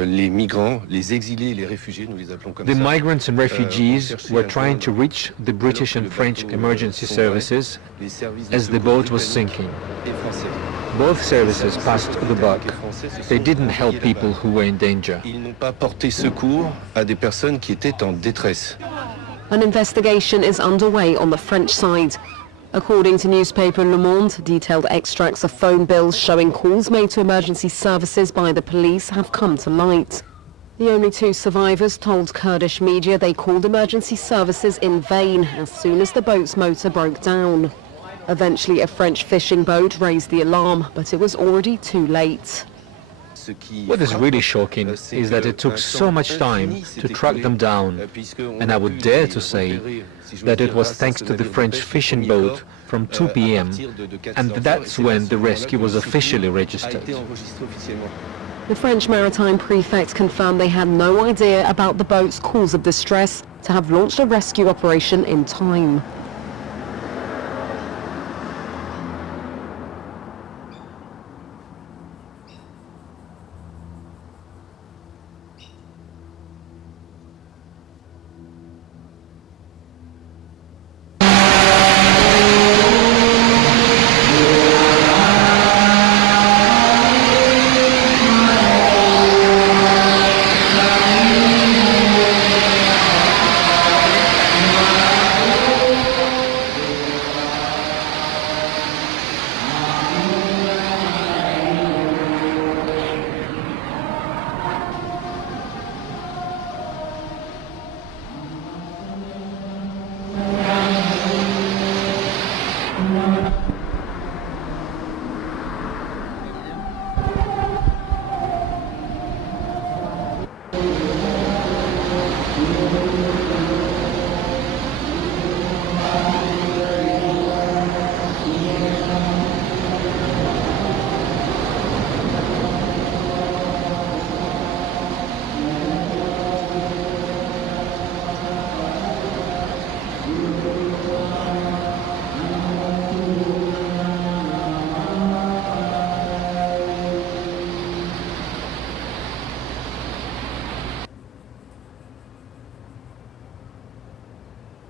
Les migrants, les exilés, les réfugiés, nous les appelons comme ça. The migrants and refugees were trying to reach the British and French emergency services as the boat was sinking. Both services passed the buck. They didn't help people who were in danger. Ils n'ont pas porté secours à des personnes qui étaient en détresse. An investigation is underway on the French side. According to newspaper Le Monde, detailed extracts of phone bills showing calls made to emergency services by the police have come to light. The only 2 survivors told Kurdish media they called emergency services in vain as soon as the boat's motor broke down. Eventually, a French fishing boat raised the alarm, but it was already too late. What is really shocking is that it took so much time to track them down, and I would dare to say that it was thanks to the French fishing boat from 2 p.m. and that's when the rescue was officially registered. The French Maritime Prefect confirmed they had no idea about the boat's cause of distress to have launched a rescue operation in time.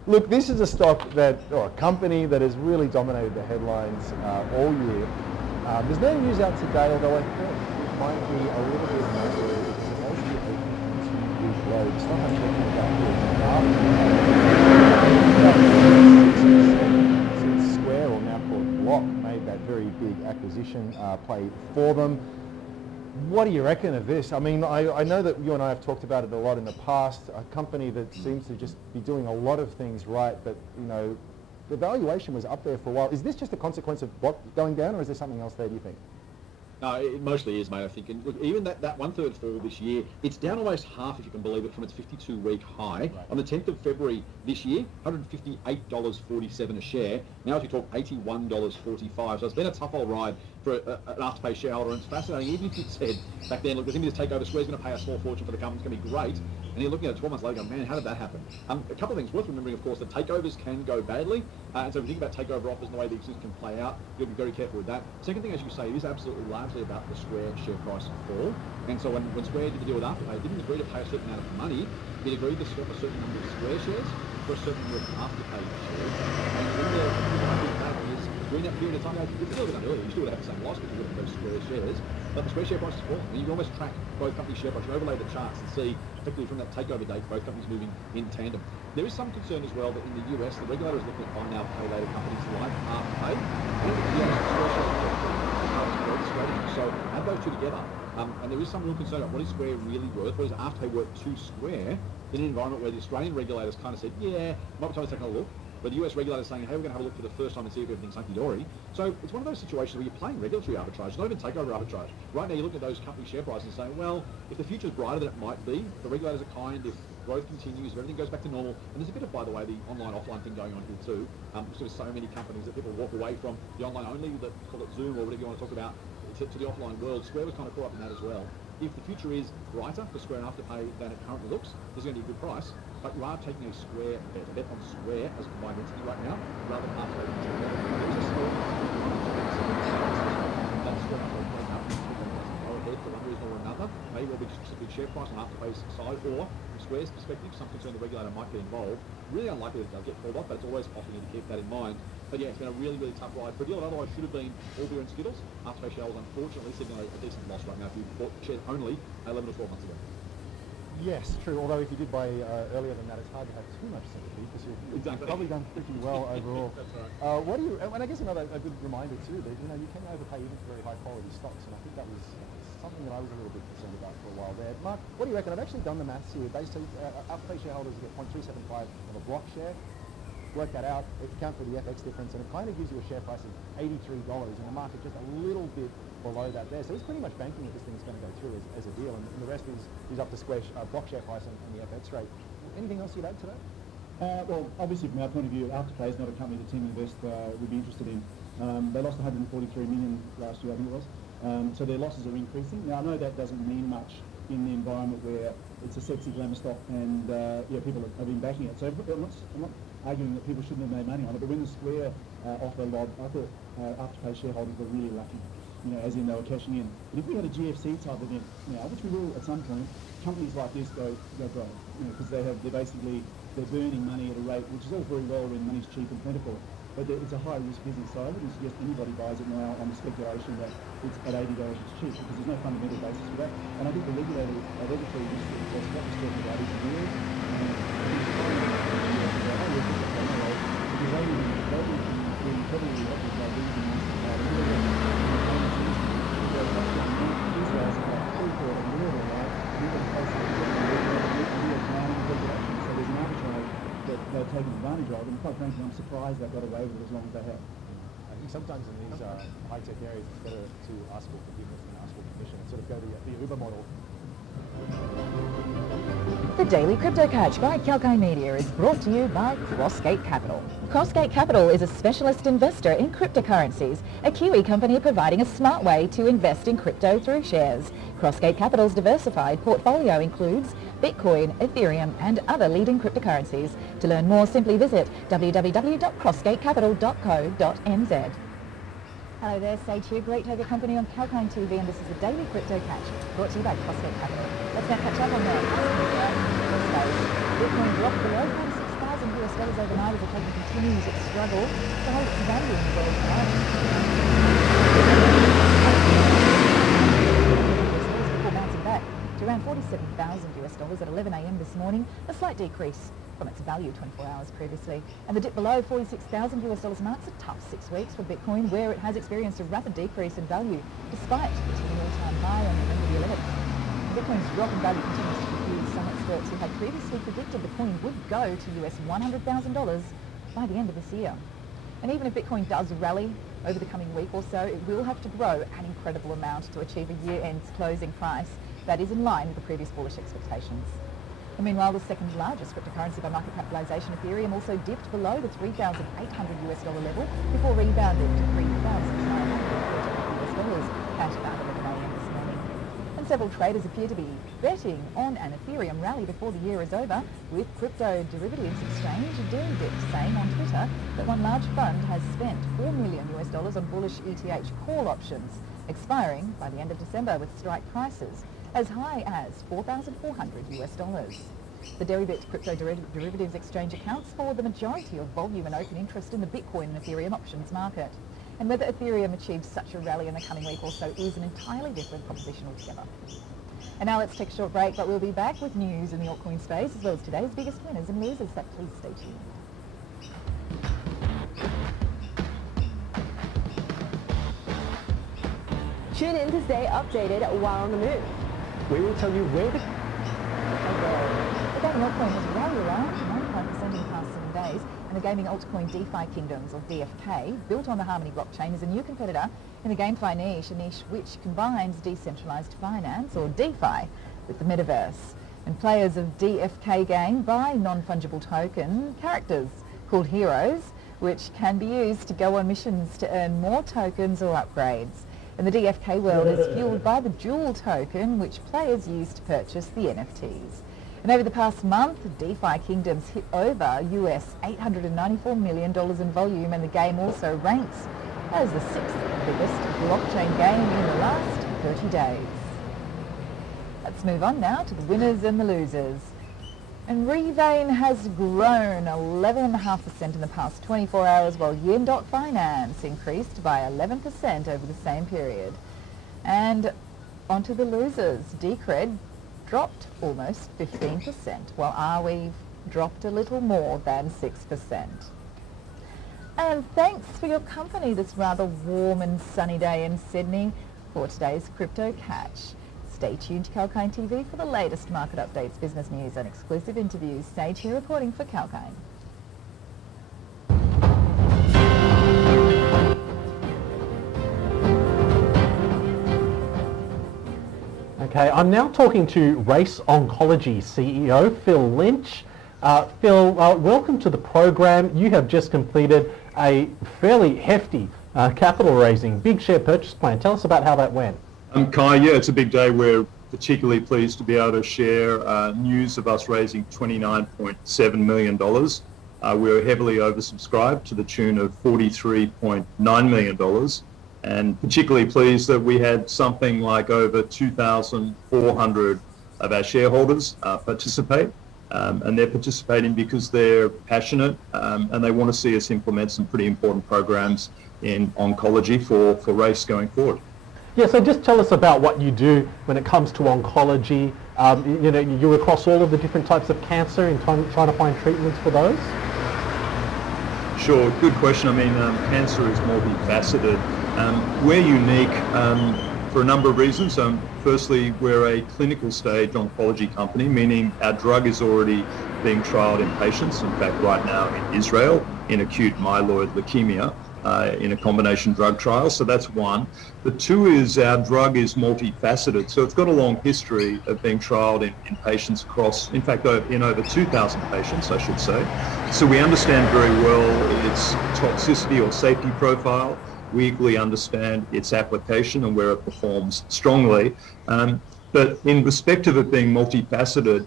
Look, this is a stock that, or a company that has really dominated the headlines all year. There's no news out today, although I thought it might be a little bit noteworthy because it has been a continued low. The stock I'm talking about here since Square, or now called Block, made that very big acquisition play for them. What do you reckon of this? I mean, I know that you and I have talked about it a lot in the past, a company that seems to just be doing a lot of things right, but, you know, the valuation was up there for a while. Is this just a consequence of Block going down, or is there something else there, do you think? No, it mostly is, mate, I think. And look, even that 1/3 fall this year, it's down almost half, if you can believe it, from its 52-week high. Right. On the 10th of February this year, $158.47 a share. Now, as we talk, $81.45. So it's been a tough old ride for an Afterpay shareholder, and it's fascinating. Even if you'd said back then, look, there's going to be this takeover, Square's going to pay a small fortune for the company, it's going to be great. And you're looking at it 12 months later, man, how did that happen? A couple of things worth remembering, of course, that takeovers can go badly. And so if you think about takeover offers and the way these things can play out, you'll be very careful with that. Second thing, as you say, it is absolutely largely about the Square share price fall. And so when Square did the deal with Afterpay, it didn't agree to pay a certain amount of money. It agreed to swap a certain number of Square shares for a certain number of Afterpay shares. And in the during that period of time, it's a little bit earlier, you still would have the same loss because you would have those Square shares, but the Square share price is falling. And you can almost track both companies' share price. You overlay the charts and see, particularly from that takeover date, both companies moving in tandem. There is some concern as well that in the US, the regulator is looking at buy now, pay later companies like Afterpay. So add those two together, and there is some real concern about what is Square really worth, what is Afterpay worth to Square in an environment where the Australian regulators kind of said, yeah, might be time to take a look. But the US regulator is saying, hey, we're going to have a look for the first time and see if everything's hunky-dory. So it's one of those situations where you're playing regulatory arbitrage, not even takeover arbitrage. Right now you're looking at those company share prices and saying, well, if the future's brighter than it might be, the regulators are kind, if growth continues, if everything goes back to normal, and there's a bit of, by the way, the online-offline thing going on here too. Because there's so many companies that people walk away from the online-only, that call it Zoom or whatever you want to talk about, to the offline world. Square was kind of caught up in that as well. If the future is brighter for Square and Afterpay than it currently looks, there's going to be a good price. But you are taking a Square bet, a bet on Square as a combined entity right now, rather than Afterpay. There's a small that Square Afterpay putting up go ahead for one reason or another. Maybe there'll be just a big share price on Afterpay's side, or from Square's perspective, some concern the regulator might get involved. Really unlikely that they'll get called off, but it's always possible to keep that in mind. But yeah, it's been a really, really tough ride for a deal that otherwise should have been all beer and Skittles. Afterpay shareholders unfortunately sitting on a decent loss right now if you bought shares only 11 or 12 months ago. Yes, true. Although if you did buy earlier than that, it's hard to have too much sympathy because you've probably done pretty well overall. That's right. What do you? And I guess another a good reminder too that you can overpay even for very high quality stocks, and I think that was something that I was a little bit concerned about for a while there. Mark, what do you reckon? I've actually done the maths here. Basically, Afterpay shareholders get 0.375 of a block share. Work that out, account for the FX difference, and it kind of gives you a share price of $83, and the market just a little bit below that there. So it's pretty much banking that this thing's going to go through as a deal, and the rest is up to Square block share price and the FX rate. Anything else you'd add to that? Well, obviously from our point of view, Afterpay is not a company that Team Invest would be interested in. They lost 143 million last year, I think it was. So their losses are increasing. Now I know that doesn't mean much in the environment where it's a sexy glamour stock and people have been backing it. So I'm not arguing that people shouldn't have made money on it, but when the Square offer lobbed, I thought Afterpay shareholders were really lucky, as in they were cashing in. But if we had a GFC type event now, which we will at some point, companies like this go broke, because they're burning money at a rate which is all very well when money's cheap and plentiful. But it's a high risk business, so I wouldn't suggest anybody buys it now on the speculation that it's at $80 it's cheap, because there's no fundamental basis for that. And I think the regulatory risk that's what we're talking about is real. They're taking advantage of, and quite frankly, I'm surprised they got away with it as long as they have. I think sometimes in these high-tech areas, it's better to ask for forgiveness than ask for permission, and sort of go the Uber model. The Daily Crypto Catch by Kalkai Media is brought to you by Crossgate Capital. Crossgate Capital is a specialist investor in cryptocurrencies, a Kiwi company providing a smart way to invest in crypto through shares. Crossgate Capital's diversified portfolio includes Bitcoin, Ethereum and other leading cryptocurrencies. To learn more, simply visit www.crossgatecapital.co.nz. Hello there, Sage here, great to have your company on Kalkai TV, and this is the Daily Crypto Catch, brought to you by Crossgate Capital. Let's now catch up on the Bitcoin dropped below $46,000 overnight as the token continues its struggle to hold its value in the world market. Before bouncing back to around $47,000 at 11 a.m. this morning, a slight decrease from its value 24 hours previously. And the dip below $46,000 marks a tough 6 weeks for Bitcoin, where it has experienced a rapid decrease in value despite hitting an all-time high on November the 11th. Bitcoin's drop in value continues to confuse some experts who had previously predicted the coin would go to US $100,000 by the end of this year. And even if Bitcoin does rally over the coming week or so, it will have to grow an incredible amount to achieve a year-end closing price that is in line with the previous bullish expectations. And meanwhile, the second largest cryptocurrency by market capitalization, Ethereum, also dipped below the $3,800 level before rebounding to $3,900 cash about 11 a.m. this morning. And several traders appear to be betting on an Ethereum rally before the year is over, with crypto derivatives exchange Deribit saying on Twitter that one large fund has spent $4 million on bullish ETH call options, expiring by the end of December with strike prices as high as $4,400. The Deribit crypto derivatives exchange accounts for the majority of volume and open interest in the Bitcoin and Ethereum options market. And whether Ethereum achieves such a rally in the coming week or so is an entirely different proposition altogether. And now let's take a short break, but we'll be back with news in the altcoin space as well as today's biggest winners and losers, so please stay tuned. Tune in to stay updated while on the move. We will tell you where the The gaming altcoin has rallied around 95% in the past 7 days, and the gaming altcoin DeFi Kingdoms, or DFK, built on the Harmony blockchain, is a new competitor in the GameFi niche, a niche which combines decentralized finance, or DeFi, with the metaverse. And players of DFK game buy non-fungible token characters called heroes, which can be used to go on missions to earn more tokens or upgrades. And the DFK world is fueled by the Jewel token, which players use to purchase the NFTs. And over the past month, DeFi Kingdoms hit over US $894 million in volume, and the game also ranks as the 6th biggest blockchain game in the last 30 days. Let's move on now to the winners and the losers. And Revain has grown 11.5% in the past 24 hours, while Yin.Finance increased by 11% over the same period. And onto the losers. Decred dropped almost 15%, while Arweave dropped a little more than 6%. And thanks for your company this rather warm and sunny day in Sydney for today's Crypto Catch. Stay tuned to Kalkine TV for the latest market updates, business news and exclusive interviews. Sage here reporting for Kalkine. Okay, I'm now talking to Race Oncology CEO Phil Lynch. Phil, welcome to the program. You have just completed a fairly hefty capital raising, big share purchase plan. Tell us about how that went. Kai, yeah, it's a big day. We're particularly pleased to be able to share news of us raising $29.7 million. We're heavily oversubscribed to the tune of $43.9 million, and particularly pleased that we had something like over 2,400 of our shareholders participate. And they're participating because they're passionate and they want to see us implement some pretty important programs in oncology for Race going forward. Yeah, so just tell us about what you do when it comes to oncology. You know, you're across all of the different types of cancer and trying to find treatments for those? Sure, good question. I mean, cancer is multifaceted. We're unique for a number of reasons. Firstly, we're a clinical stage oncology company, meaning our drug is already being trialled in patients. In fact, right now in Israel, in acute myeloid leukemia, in a combination drug trial. So that's one. The two is our drug is multifaceted. So it's got a long history of being trialled in patients across, in fact, in over 2,000 patients, I should say. So we understand very well its toxicity or safety profile. We equally understand its application and where it performs strongly. But in respect of it being multifaceted,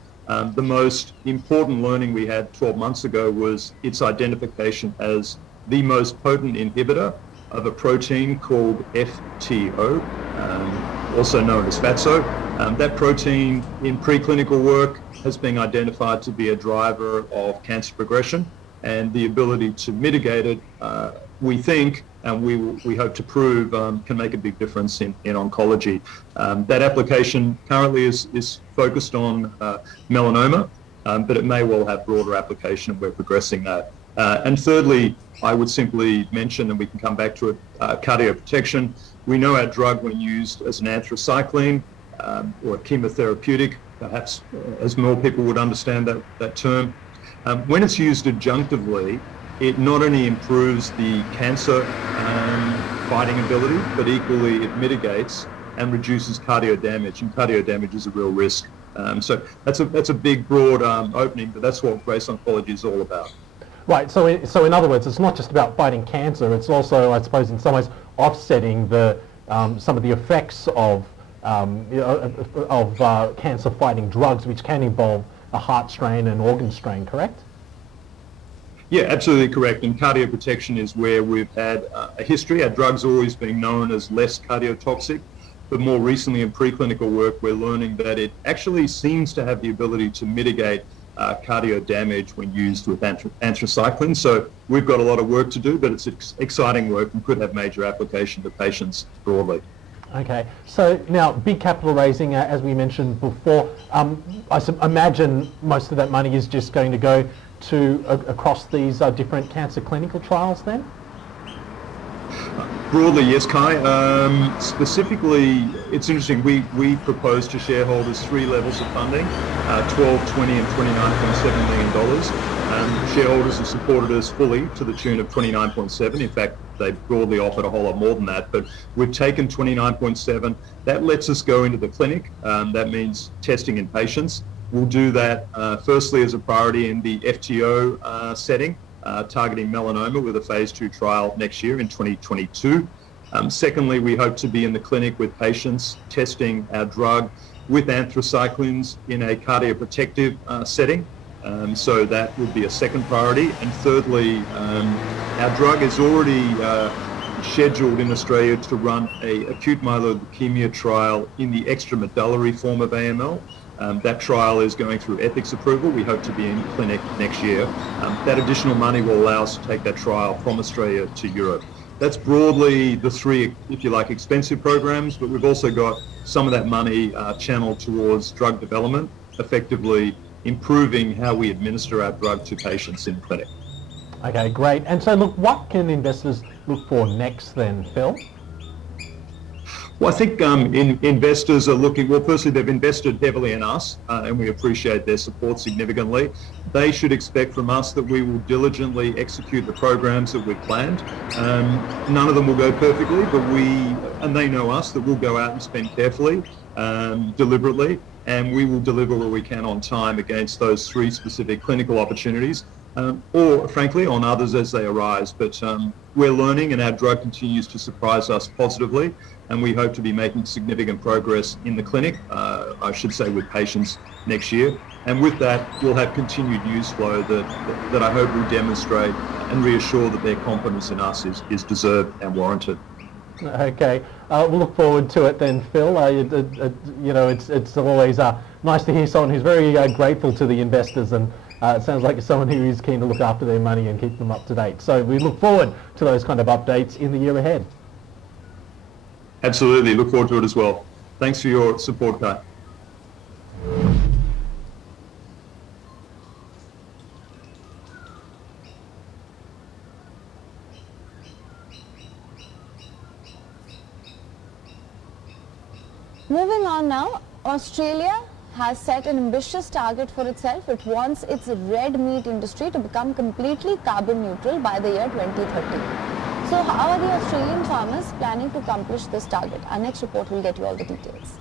the most important learning we had 12 months ago was its identification as the most potent inhibitor of a protein called FTO, also known as FATSO. That protein in preclinical work has been identified to be a driver of cancer progression, and the ability to mitigate it, we think, and we hope to prove, can make a big difference in oncology. That application currently is focused on melanoma, but it may well have broader application, and we're progressing that. And thirdly, I would simply mention, and we can come back to it, cardioprotection. We know our drug, when used as an anthracycline or a chemotherapeutic, perhaps as more people would understand that term, when it's used adjunctively, it not only improves the cancer fighting ability, but equally it mitigates and reduces cardio damage, and cardio damage is a real risk. So that's a big, broad opening, but that's what Race Oncology is all about. Right, so in other words, it's not just about fighting cancer, it's also, I suppose, in some ways offsetting some of the effects of of cancer-fighting drugs, which can involve a heart strain and organ strain, correct? Yeah, absolutely correct. And cardioprotection is where we've had a history. Our drug's always been known as less cardiotoxic, but more recently in preclinical work, we're learning that it actually seems to have the ability to mitigate cardio damage when used with anthracycline. So we've got a lot of work to do, but it's exciting work and could have major application to patients broadly. Okay, so now big capital raising, as we mentioned before. I imagine most of that money is just going to go to across these different cancer clinical trials then? Broadly, yes, Kai. Specifically, it's interesting, we propose to shareholders 3 levels of funding, 12, 20 and $29.7 million. Shareholders have supported us fully to the tune of 29.7. In fact, they broadly offered a whole lot more than that, but we've taken 29.7. That lets us go into the clinic. That means testing in patients. We'll do that firstly as a priority in the FTO setting, targeting melanoma with a phase 2 trial next year in 2022. Secondly, we hope to be in the clinic with patients testing our drug with anthracyclines in a cardioprotective setting. So that would be a second priority. And thirdly, our drug is already scheduled in Australia to run an acute myeloid leukemia trial in the extramedullary form of AML. That trial is going through ethics approval. We hope to be in clinic next year. That additional money will allow us to take that trial from Australia to Europe. That's broadly the 3, if you like, expensive programs, but we've also got some of that money channeled towards drug development, effectively improving how we administer our drug to patients in clinic. Okay, great. And so look, what can investors look for next then, Phil? Well, I think investors are looking, well, firstly, they've invested heavily in us, and we appreciate their support significantly. They should expect from us that we will diligently execute the programs that we've planned. None of them will go perfectly, but and they know us, that we'll go out and spend carefully, deliberately, and we will deliver where we can on time against those 3 specific clinical opportunities, or frankly on others as they arise. But we're learning and our drug continues to surprise us positively, and we hope to be making significant progress in the clinic, I should say with patients next year. And with that, we'll have continued news flow that I hope will demonstrate and reassure that their confidence in us is deserved and warranted. Okay, we'll look forward to it then, Phil. You know, it's always nice to hear someone who's very grateful to the investors, and it sounds like someone who is keen to look after their money and keep them up to date. So we look forward to those kind of updates in the year ahead. Absolutely, look forward to it as well. Thanks for your support, Kai. Moving on now, Australia has set an ambitious target for itself. It wants its red meat industry to become completely carbon neutral by the year 2030. So how are the Australian farmers planning to accomplish this target? Our next report will get you all the details.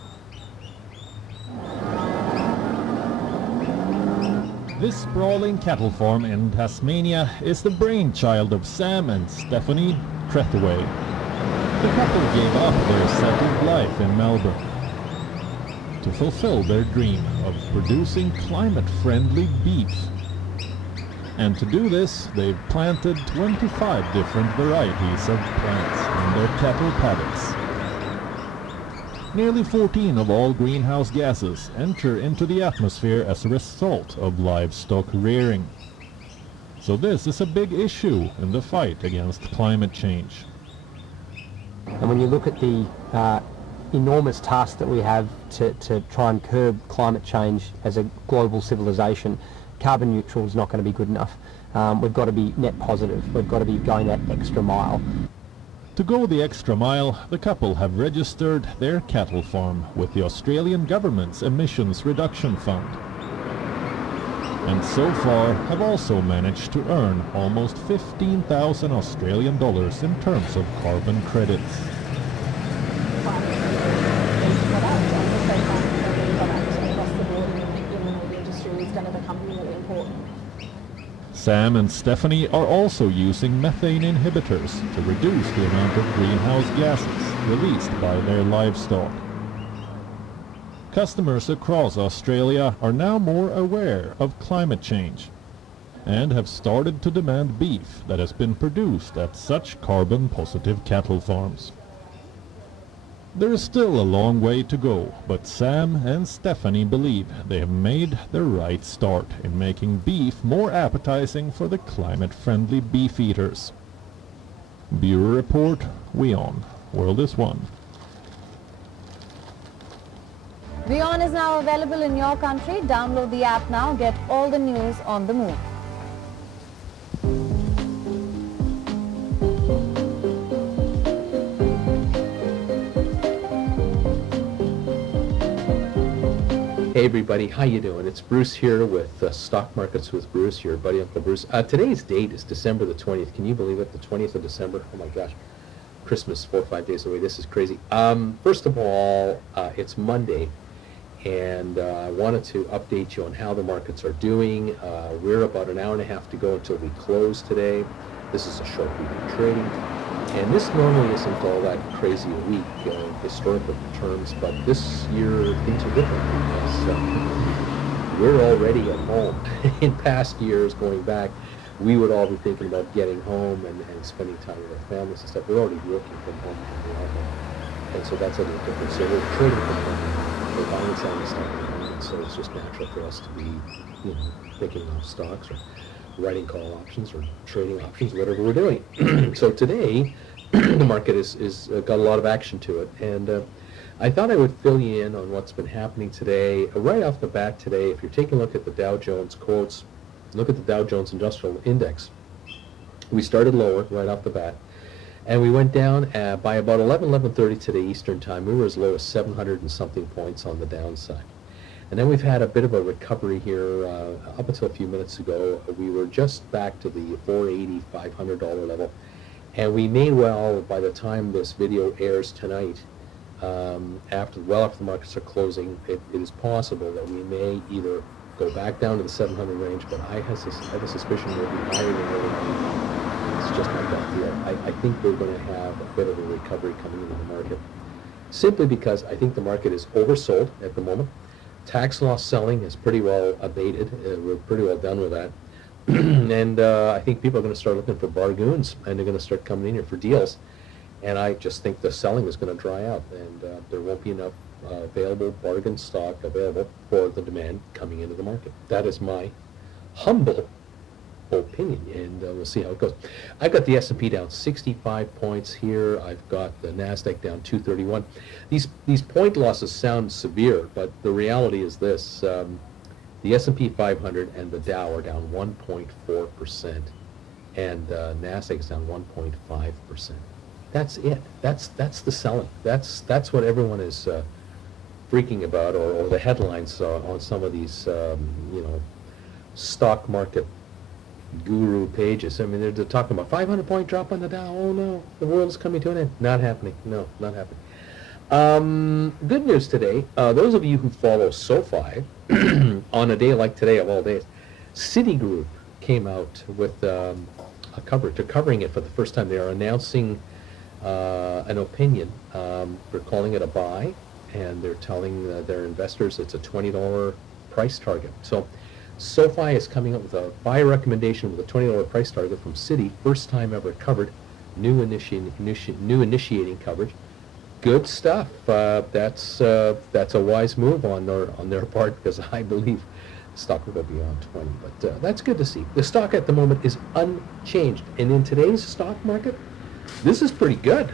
This sprawling cattle farm in Tasmania is the brainchild of Sam and Stephanie Trethaway. The couple gave up their settled life in Melbourne to fulfill their dream of producing climate-friendly beef. And to do this, they've planted 25 different varieties of plants in their cattle paddocks. Nearly 14 of all greenhouse gases enter into the atmosphere as a result of livestock rearing. So this is a big issue in the fight against climate change. And when you look at the enormous task that we have to try and curb climate change as a global civilization, carbon neutral is not going to be good enough. We've got to be net positive. We've got to be going that extra mile. To go the extra mile, the couple have registered their cattle farm with the Australian government's Emissions Reduction Fund. And so far have also managed to earn almost 15,000 Australian dollars in terms of carbon credits. Sam and Stephanie are also using methane inhibitors to reduce the amount of greenhouse gases released by their livestock. Customers across Australia are now more aware of climate change and have started to demand beef that has been produced at such carbon-positive cattle farms. There is still a long way to go, but Sam and Stephanie believe they have made the right start in making beef more appetizing for the climate-friendly beef eaters. Bureau Report, WION, World is One. WION is now available in your country. Download the app now. Get all the news on the move. Hey everybody, how you doing? It's Bruce here with Stock Markets with Bruce, your buddy Uncle Bruce. Today's date is December the 20th. Can you believe it? The 20th of December? Oh my gosh. Christmas 4 or 5 days away. This is crazy. First of all, it's Monday, and I wanted to update you on how the markets are doing. We're about an hour and a half to go until we close today. This is a short week of trading. And this normally isn't all that crazy a week in historical terms, but this year things are different because we're already at home. In past years, going back, we would all be thinking about getting home and spending time with our families and stuff. We're already working from home and we are home. And so that's a little different. So we're trading from home. We're buying and selling stuff from home. And so it's just natural for us to be, thinking of stocks or writing call options or trading options, whatever we're doing. So today, the market is got a lot of action to it, and I thought I would fill you in on what's been happening today. Right off the bat today, if you're taking a look at the Dow Jones quotes, look at the Dow Jones Industrial Index. We started lower right off the bat, and we went down by about 11:30 today Eastern Time. We were as low as 700 and something points on the downside. And then we've had a bit of a recovery here. Up until a few minutes ago, we were just back to the $480, $500 level. And we may well, by the time this video airs tonight, after the markets are closing, it is possible that we may either go back down to the 700 range, but I have a suspicion we'll be higher than where we It's just my gut feel. I think we're going to have a bit of a recovery coming into the market, simply because I think the market is oversold at the moment. Tax loss selling is pretty well abated. We're pretty well done with that. And I think people are going to start looking for bargains, and they're going to start coming in here for deals. And I just think the selling is going to dry out, and there won't be enough available bargain stock available for the demand coming into the market. That is my humble opinion, and we'll see how it goes. I've got the S&P down 65 points here. I've got the NASDAQ down 231. These point losses sound severe, but the reality is this. The S&P 500 and the Dow are down 1.4%, and NASDAQ is down 1.5%. That's it. That's the selling. That's what everyone is freaking about, or the headlines on some of these stock market guru pages. I mean, they're talking about 500-point drop on the Dow. Oh no, the world is coming to an end. Not happening. No, not happening. Good news today. Those of you who follow SoFi, on a day like today of all days, Citigroup came out with a coverage. They're covering it for the first time. They are announcing an opinion. They're calling it a buy, and they're telling their investors it's a $20 price target. So SoFi is coming up with a buy recommendation with a $20 price target from Citi, first time ever covered, new initiating coverage. Good stuff. That's a wise move on their part, because I believe the stock will go beyond 20. But that's good to see. The stock at the moment is unchanged, and in today's stock market, this is pretty good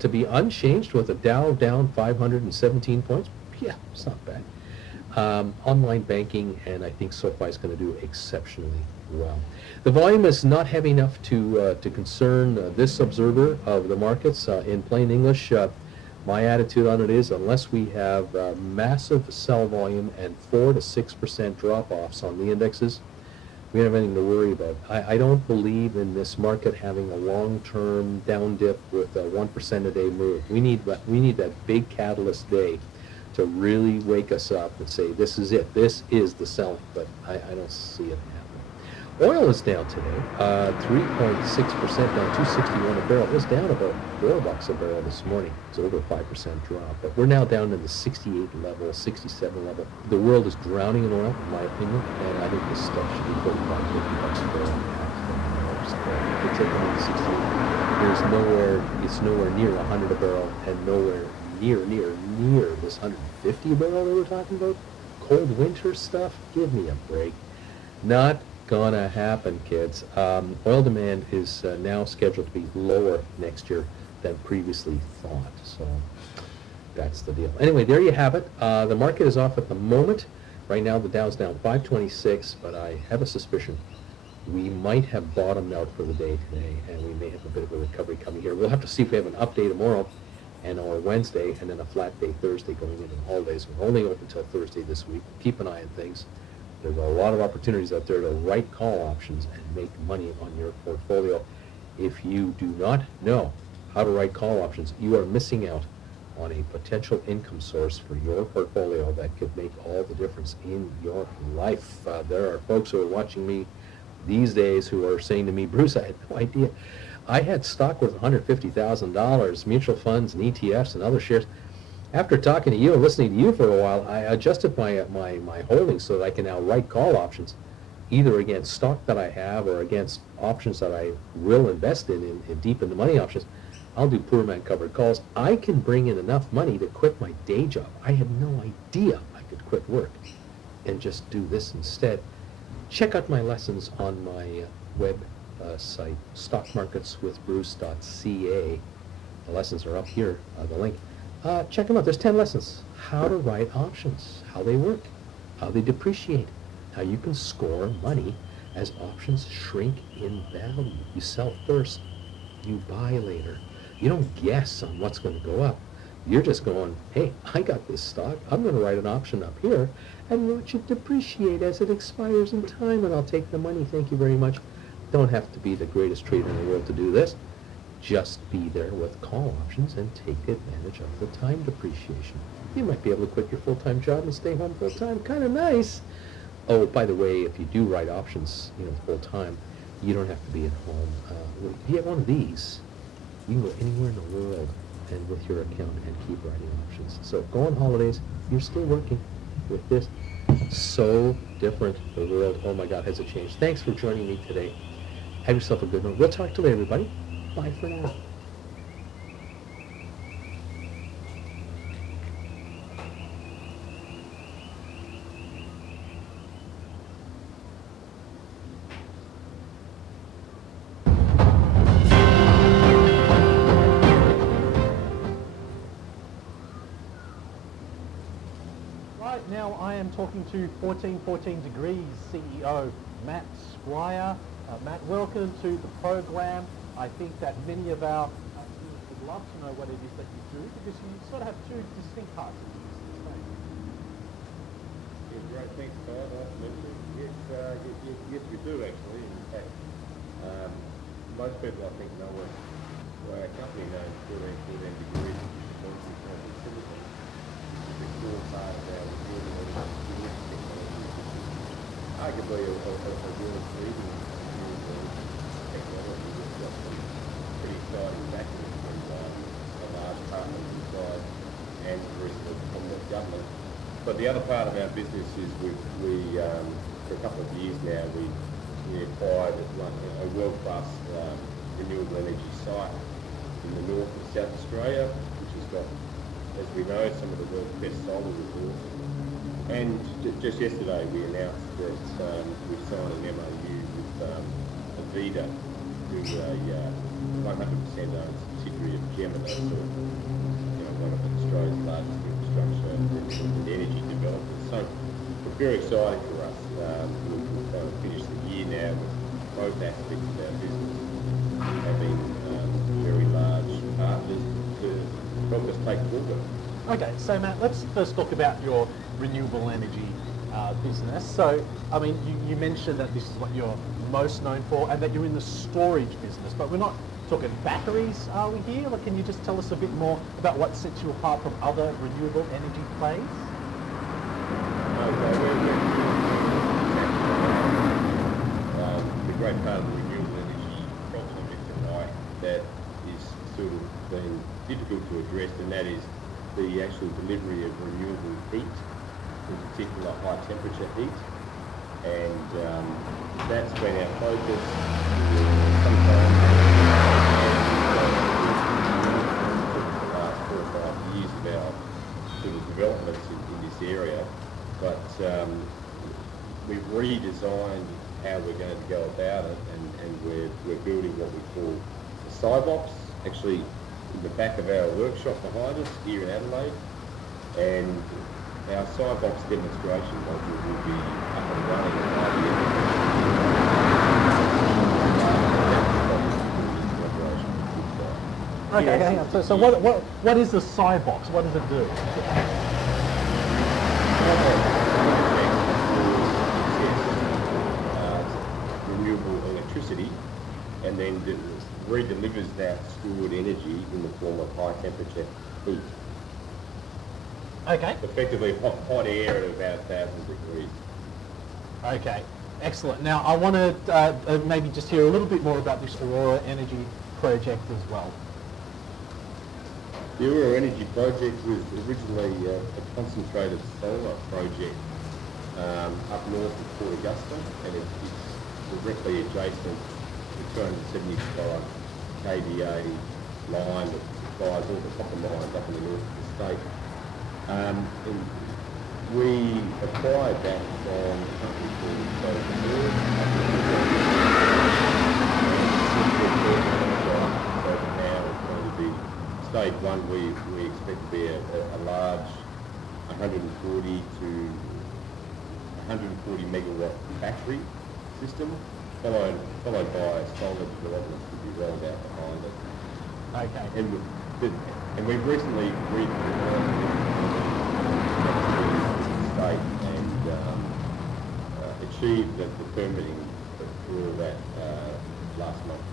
to be unchanged with a Dow down 517 points. Yeah, it's not bad. Online banking, and I think SoFi is going to do exceptionally well. The volume is not heavy enough to concern this observer of the markets. In plain English, my attitude on it is, unless we have massive sell volume and 4 to 6% drop-offs on the indexes, we don't have anything to worry about. I don't believe in this market having a long-term down dip with a 1% a day move. We need that big catalyst day to really wake us up and say, this is it. This is the selling, but I don't see it happening. Oil is down today, 3.6% down, 261 a barrel. It was down about $4 a barrel this morning. It's over a 5% drop, but we're now down in the 68 level, 67 level. The world is drowning in oil, in my opinion, and I think this stuff should be 45, 50 bucks a barrel. It's at 168. It's nowhere near 100 a barrel, and nowhere near this 150 a barrel that we're talking about. Cold winter stuff, give me a break. Not gonna happen, kids. Oil demand is now scheduled to be lower next year than previously thought. So that's the deal. Anyway, there you have it. The market is off at the moment. Right now, the Dow's down 526, but I have a suspicion we might have bottomed out for the day today, and we may have a bit of a recovery coming here. We'll have to see if we have an update tomorrow and or Wednesday, and then a flat day Thursday going into the holidays. We're only open until Thursday this week. Keep an eye on things. There's a lot of opportunities out there to write call options and make money on your portfolio. If you do not know how to write call options, you are missing out on a potential income source for your portfolio that could make all the difference in your life. There are folks who are watching me these days who are saying to me, Bruce, I had no idea. I had stock worth $150,000, mutual funds and ETFs and other shares. After talking to you and listening to you for a while, I adjusted my holdings so that I can now write call options, either against stock that I have or against options that I will invest in deep in the money options. I'll do poor man covered calls. I can bring in enough money to quit my day job. I had no idea I could quit work and just do this instead. Check out my lessons on my web site, stockmarketswithbruce.ca. The lessons are up here, the link. Check them out. There's 10 lessons. How to write options, how they work, how they depreciate, how you can score money as options shrink in value. You sell first, you buy later. You don't guess on what's going to go up. You're just going, hey, I got this stock. I'm going to write an option up here and watch it depreciate as it expires in time, and I'll take the money. Thank you very much. Don't have to be the greatest trader in the world to do this. Just be there with call options and take advantage of the time depreciation. You might be able to quit your full-time job and stay home full-time. Kind of nice. Oh, by the way, if you do write options, full-time, you don't have to be at home. If you have one of these, you can go anywhere in the world and with your account and keep writing options. So go on holidays, you're still working with this. So different. The world, oh my God, has it changed. Thanks for joining me today. Have yourself a good one. We'll talk to you later, everybody. Bye for now. Right now I am talking to 1414 Degrees CEO Matt Squire. Matt, welcome to the program. I think that many of our viewers would love to know what it is that you do, because you sort of have two distinct parts of this. Yeah, great, thanks, Todd. Nice to meet you. Yes, we do actually. In fact, most people I think know us. Our company known 1414 Degrees, which is silicon, is a core part of our renewable energy technology, which is arguably a world leading technology that's got some pretty exciting backing from a large partner inside and the rest of the Commonwealth Government. But the other part of our business is we for a couple of years now, we acquired a world-class renewable energy site in the north of South Australia, which has got, as we know, some of the world's best solar resources. And just yesterday we announced that we've signed an MOU with Avida, who's a 100% owned subsidiary of Gemini, one of Australia's largest infrastructure and energy developers. So it's very exciting for us. We've kind of finished the year now with both aspects of our business having very large partners to help us take forward. Okay, so Matt, let's first talk about your renewable energy business. So, I mean, you mentioned that this is what you're most known for and that you're in the storage business, but we're not talking batteries, are we here? Like, can you just tell us a bit more about what sets you apart from other renewable energy plays? Okay, great part of the renewable energy problem in Dubai that is sort of been difficult to address, and that is the actual delivery of renewable heat, in particular high temperature heat. And that's been our focus for some time. The last 4 or 5 years of our sort of developments in this area, but we've redesigned how we're going to go about it, and we're building what we call the SciBox, actually in the back of our workshop behind us here in Adelaide, and our SciBox demonstration module will be up and running by the end of Okay, hang on. So what is the SciBox? What does it do? Renewable electricity, and then redelivers that stored energy in the form of high temperature heat. Okay. Effectively hot air at about 1,000 degrees. Okay, excellent. Now I want to maybe just hear a little bit more about this Aurora Energy project as well. The Aurora Energy project was originally a concentrated solar project up north of Port Augusta, and it's directly adjacent to 275 kVA line that supplies all the copper mines up in the north of the state. And we acquired that from a company called Solar. So now it's going to be stage one. We expect to be a large 140 to 140 megawatt battery system, followed by solar development to be rolled out behind it. Okay. And we've recently redesigned state and achieved the permitting for all that last month.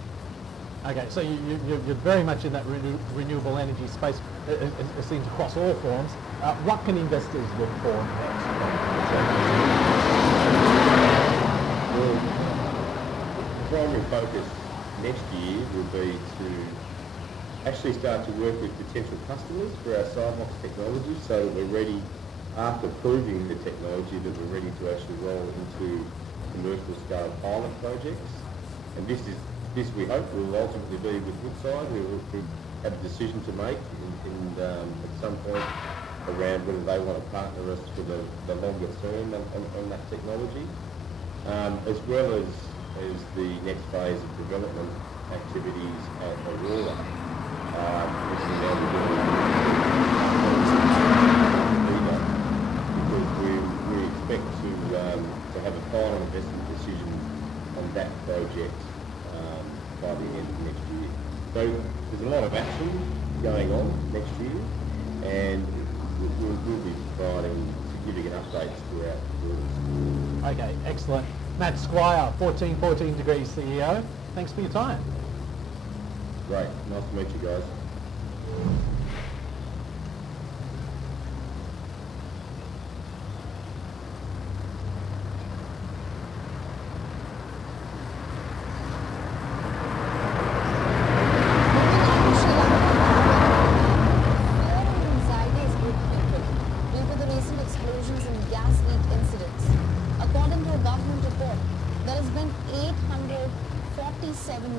Okay, so you're very much in that renewable energy space. It seems across all forms. What can investors look for next? Well, the primary focus next year will be to actually start to work with potential customers for our SciBox technology, so that we're ready, after proving the technology, that we're ready to actually roll into commercial scale pilot projects. And this we hope will ultimately be with Woodside, who will have a decision to make at some point around whether they want to partner us for the longer term on that technology, as well as the next phase of development activities at Aurora. Because we expect to have a final investment decision on that project by the end of next year. So there's a lot of action going on next year, and we'll be providing significant updates throughout the quarter. Okay, excellent. Matt Squire, 1414 Degrees CEO. Thanks for your time. Great. Nice to meet you guys.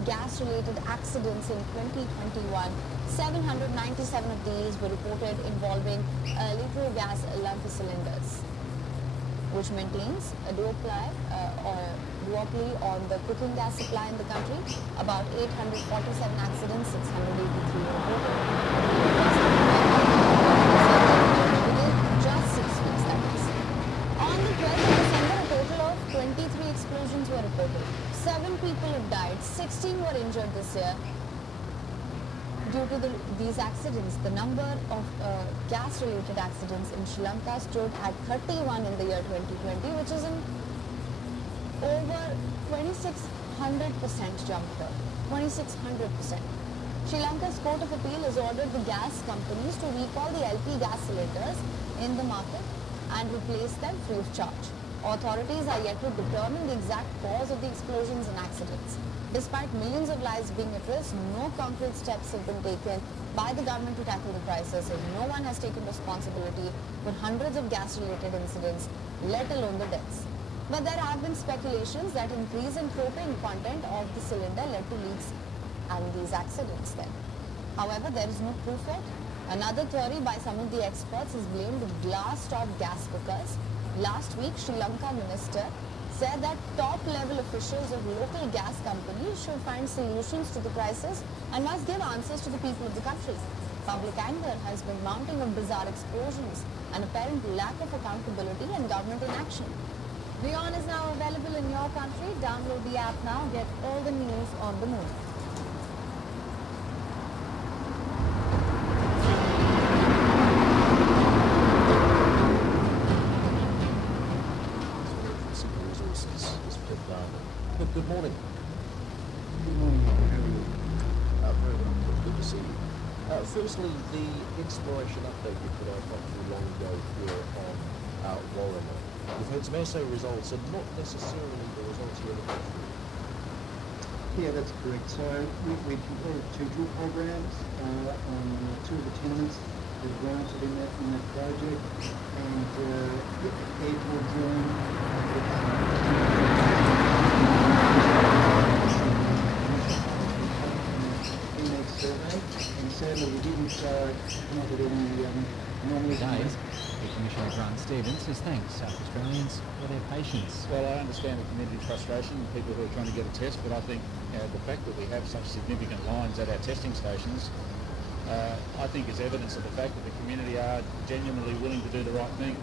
Gas-related accidents in 2021. 797 of these were reported involving literal gas lump cylinders, which maintains a duopoly on the cooking gas supply in the country. About 847 accidents, 683 were reported. Within just 6 weeks, that is. On the 12th of December, a total of 23 explosions were reported. 7 people have died, 16 were injured this year due to these accidents. The number of gas-related accidents in Sri Lanka stood at 31 in the year 2020, which is an over 2,600% jump here. 2,600%. Sri Lanka's Court of Appeal has ordered the gas companies to recall the LP gas cylinders in the market and replace them free of charge. Authorities are yet to determine the exact cause of the explosions and accidents. Despite millions of lives being at risk, no concrete steps have been taken by the government to tackle the crisis, and no one has taken responsibility for hundreds of gas-related incidents, let alone the deaths. But there have been speculations that increase in propane content of the cylinder led to leaks and these accidents then. However, there is no proof yet. Another theory by some of the experts is blamed glass-top gas cookers. Last week, Sri Lanka minister said that top-level officials of local gas companies should find solutions to the crisis and must give answers to the people of the country. Public anger has been mounting on bizarre explosions, an apparent lack of accountability and government inaction. WION is now available in your country. Download the app now. Get all the news on the move. Good morning. Good morning. How are you? Very well. Good to see you. Firstly, the exploration update you put out not too long ago here on Warrimal. We've had some assay results and not necessarily the results you're looking for. Yeah, that's correct. So we completed 2 drill programs on 2 of the tenements that are granted in that project, and aircore drilling survey, and sadly we didn't come up with any anomalies. Commissioner Grant Stevens says thanks South Australians for their patience. Well, I understand the community frustration, people who are trying to get a test, but I think the fact that we have such significant lines at our testing stations, I think is evidence of the fact that the community are genuinely willing to do the right thing.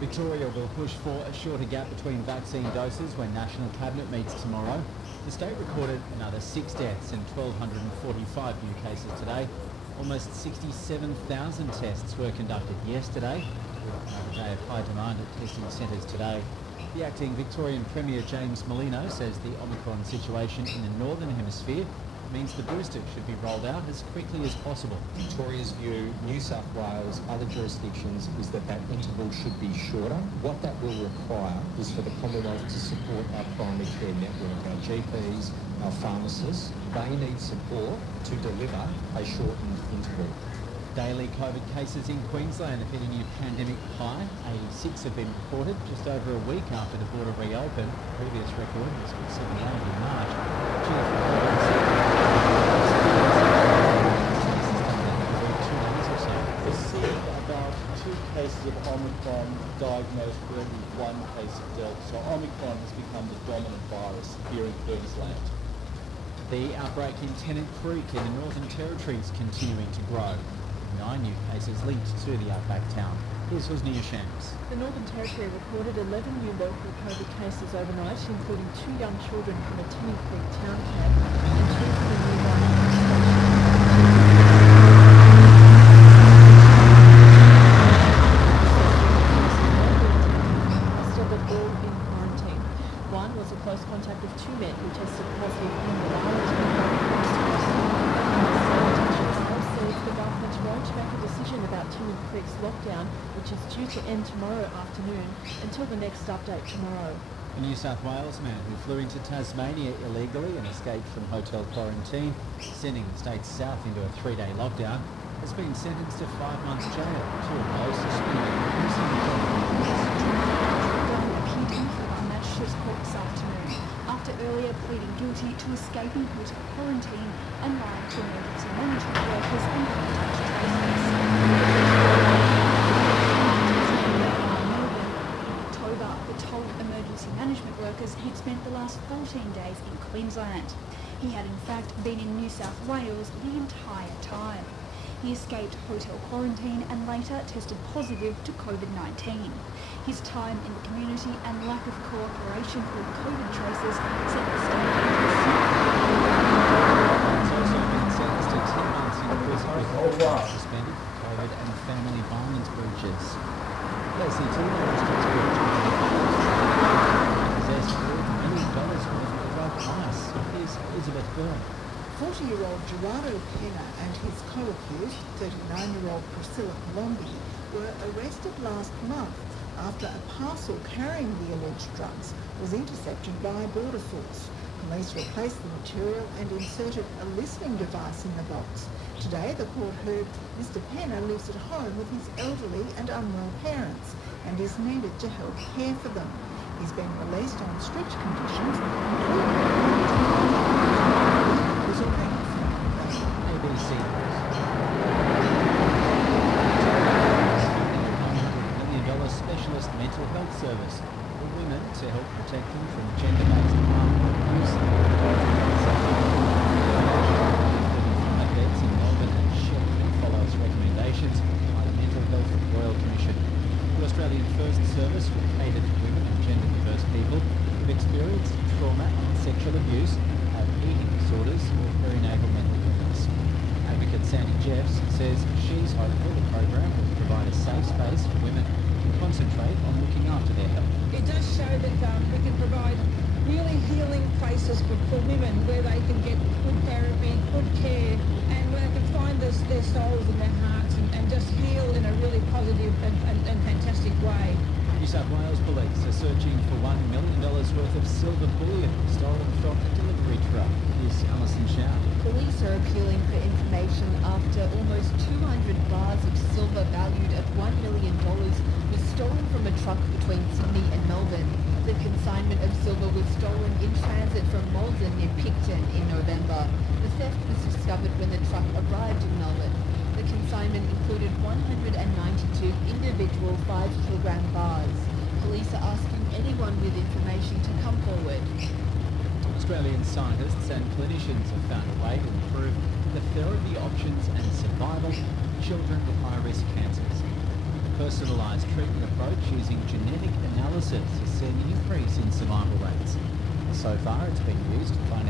Victoria will push for a shorter gap between vaccine doses when National Cabinet meets tomorrow. The state recorded another 6 deaths and 1,245 new cases today. Almost 67,000 tests were conducted yesterday. A day of high demand at testing centres today. The acting Victorian Premier James Merlino says the Omicron situation in the Northern Hemisphere means the booster should be rolled out as quickly as possible. Victoria's view, New South Wales, other jurisdictions, is that that interval should be shorter. What that will require is for the Commonwealth to support our primary care network, our GPs, our pharmacists. They need support to deliver a shortened interval. Daily COVID cases in Queensland have hit a new pandemic high. 86 have been reported just over a week after the border reopened. The previous record was for 78 in March. We're seeing about 2 cases of Omicron diagnosed for every 1 case of Delta. So Omicron has become the dominant virus here in Queensland. The outbreak in Tennant Creek in the Northern Territory is continuing to grow. 9 new cases linked to the outback town. Here's Husnia Shams. The Northern Territory recorded 11 new local COVID cases overnight, including 2 young children from a Tennant Creek town camp and 2 from the nearby station. All in quarantine. One was a close contact of 2 men who tested positive in the the government won't make a decision about Tennant Creek's lockdown, which is due to end tomorrow afternoon, until the next update tomorrow. A New South Wales man who flew into Tasmania illegally and escaped from hotel quarantine, sending the state south into a 3-day lockdown, has been sentenced to 5 months jail to impose suspended appeared in court in Magistrates Court this afternoon after earlier pleading guilty to escaping hotel quarantine and lying to emergency management workers and contact tracers. In October, the told emergency management workers he'd spent the last 14 days in Queensland. He had in fact been in New South Wales the entire time. He escaped hotel quarantine and later tested positive to COVID-19. His time in the community and lack of cooperation with COVID tracers set the stage. He's also been sentenced to 10 months in prison, suspended for COVID and family violence breaches. Leslie Taylor was possessed $4 million worth of drug ice. Here's Elizabeth Byrne. 40-year-old Gerardo Pena and his co-accused, 39-year-old Priscilla Colombi, were arrested last month after a parcel carrying the alleged drugs was intercepted by Border Force. Police replaced the material and inserted a listening device in the box. Today, the court heard Mr. Penner lives at home with his elderly and unwell parents and is needed to help care for them. He's been released on strict conditions, ABC $100 million specialist mental health service for women to help protect them from gender-based harm or abuse. Beds in Melbourne and Shepparton follows recommendations by the Mental Health Royal Commission. The Australian First Service will cater to women and gender-diverse people who've experienced trauma and sexual abuse, have eating disorders or perinatal mental illness. Advocate Sandy Jeffs says she's hopeful the program will provide a safe space for women to concentrate on looking after their health. It does show that we can provide really healing places for women where they can get good therapy, good care, and where they can find their souls and their hearts and just heal in a really positive and fantastic way. New South Wales Police are searching for $1 million worth of silver bullion stolen from a delivery truck. Here's Alison Shaw. Police are appealing for information after almost 200 bars of silver valued at $1 million was stolen from a truck between Sydney and Melbourne. The consignment of silver was stolen in transit from Malden near Picton in November. The theft was discovered when the truck arrived in Melbourne. The consignment included 192 individual 5-kilogram bars. Police are asking anyone with information to come forward. Australian scientists and clinicians have found a way to improve the therapy options and survival of children with high-risk cancers. A personalised treatment approach using genetic analysis has seen an increase in survival rates. So far, it's been used to find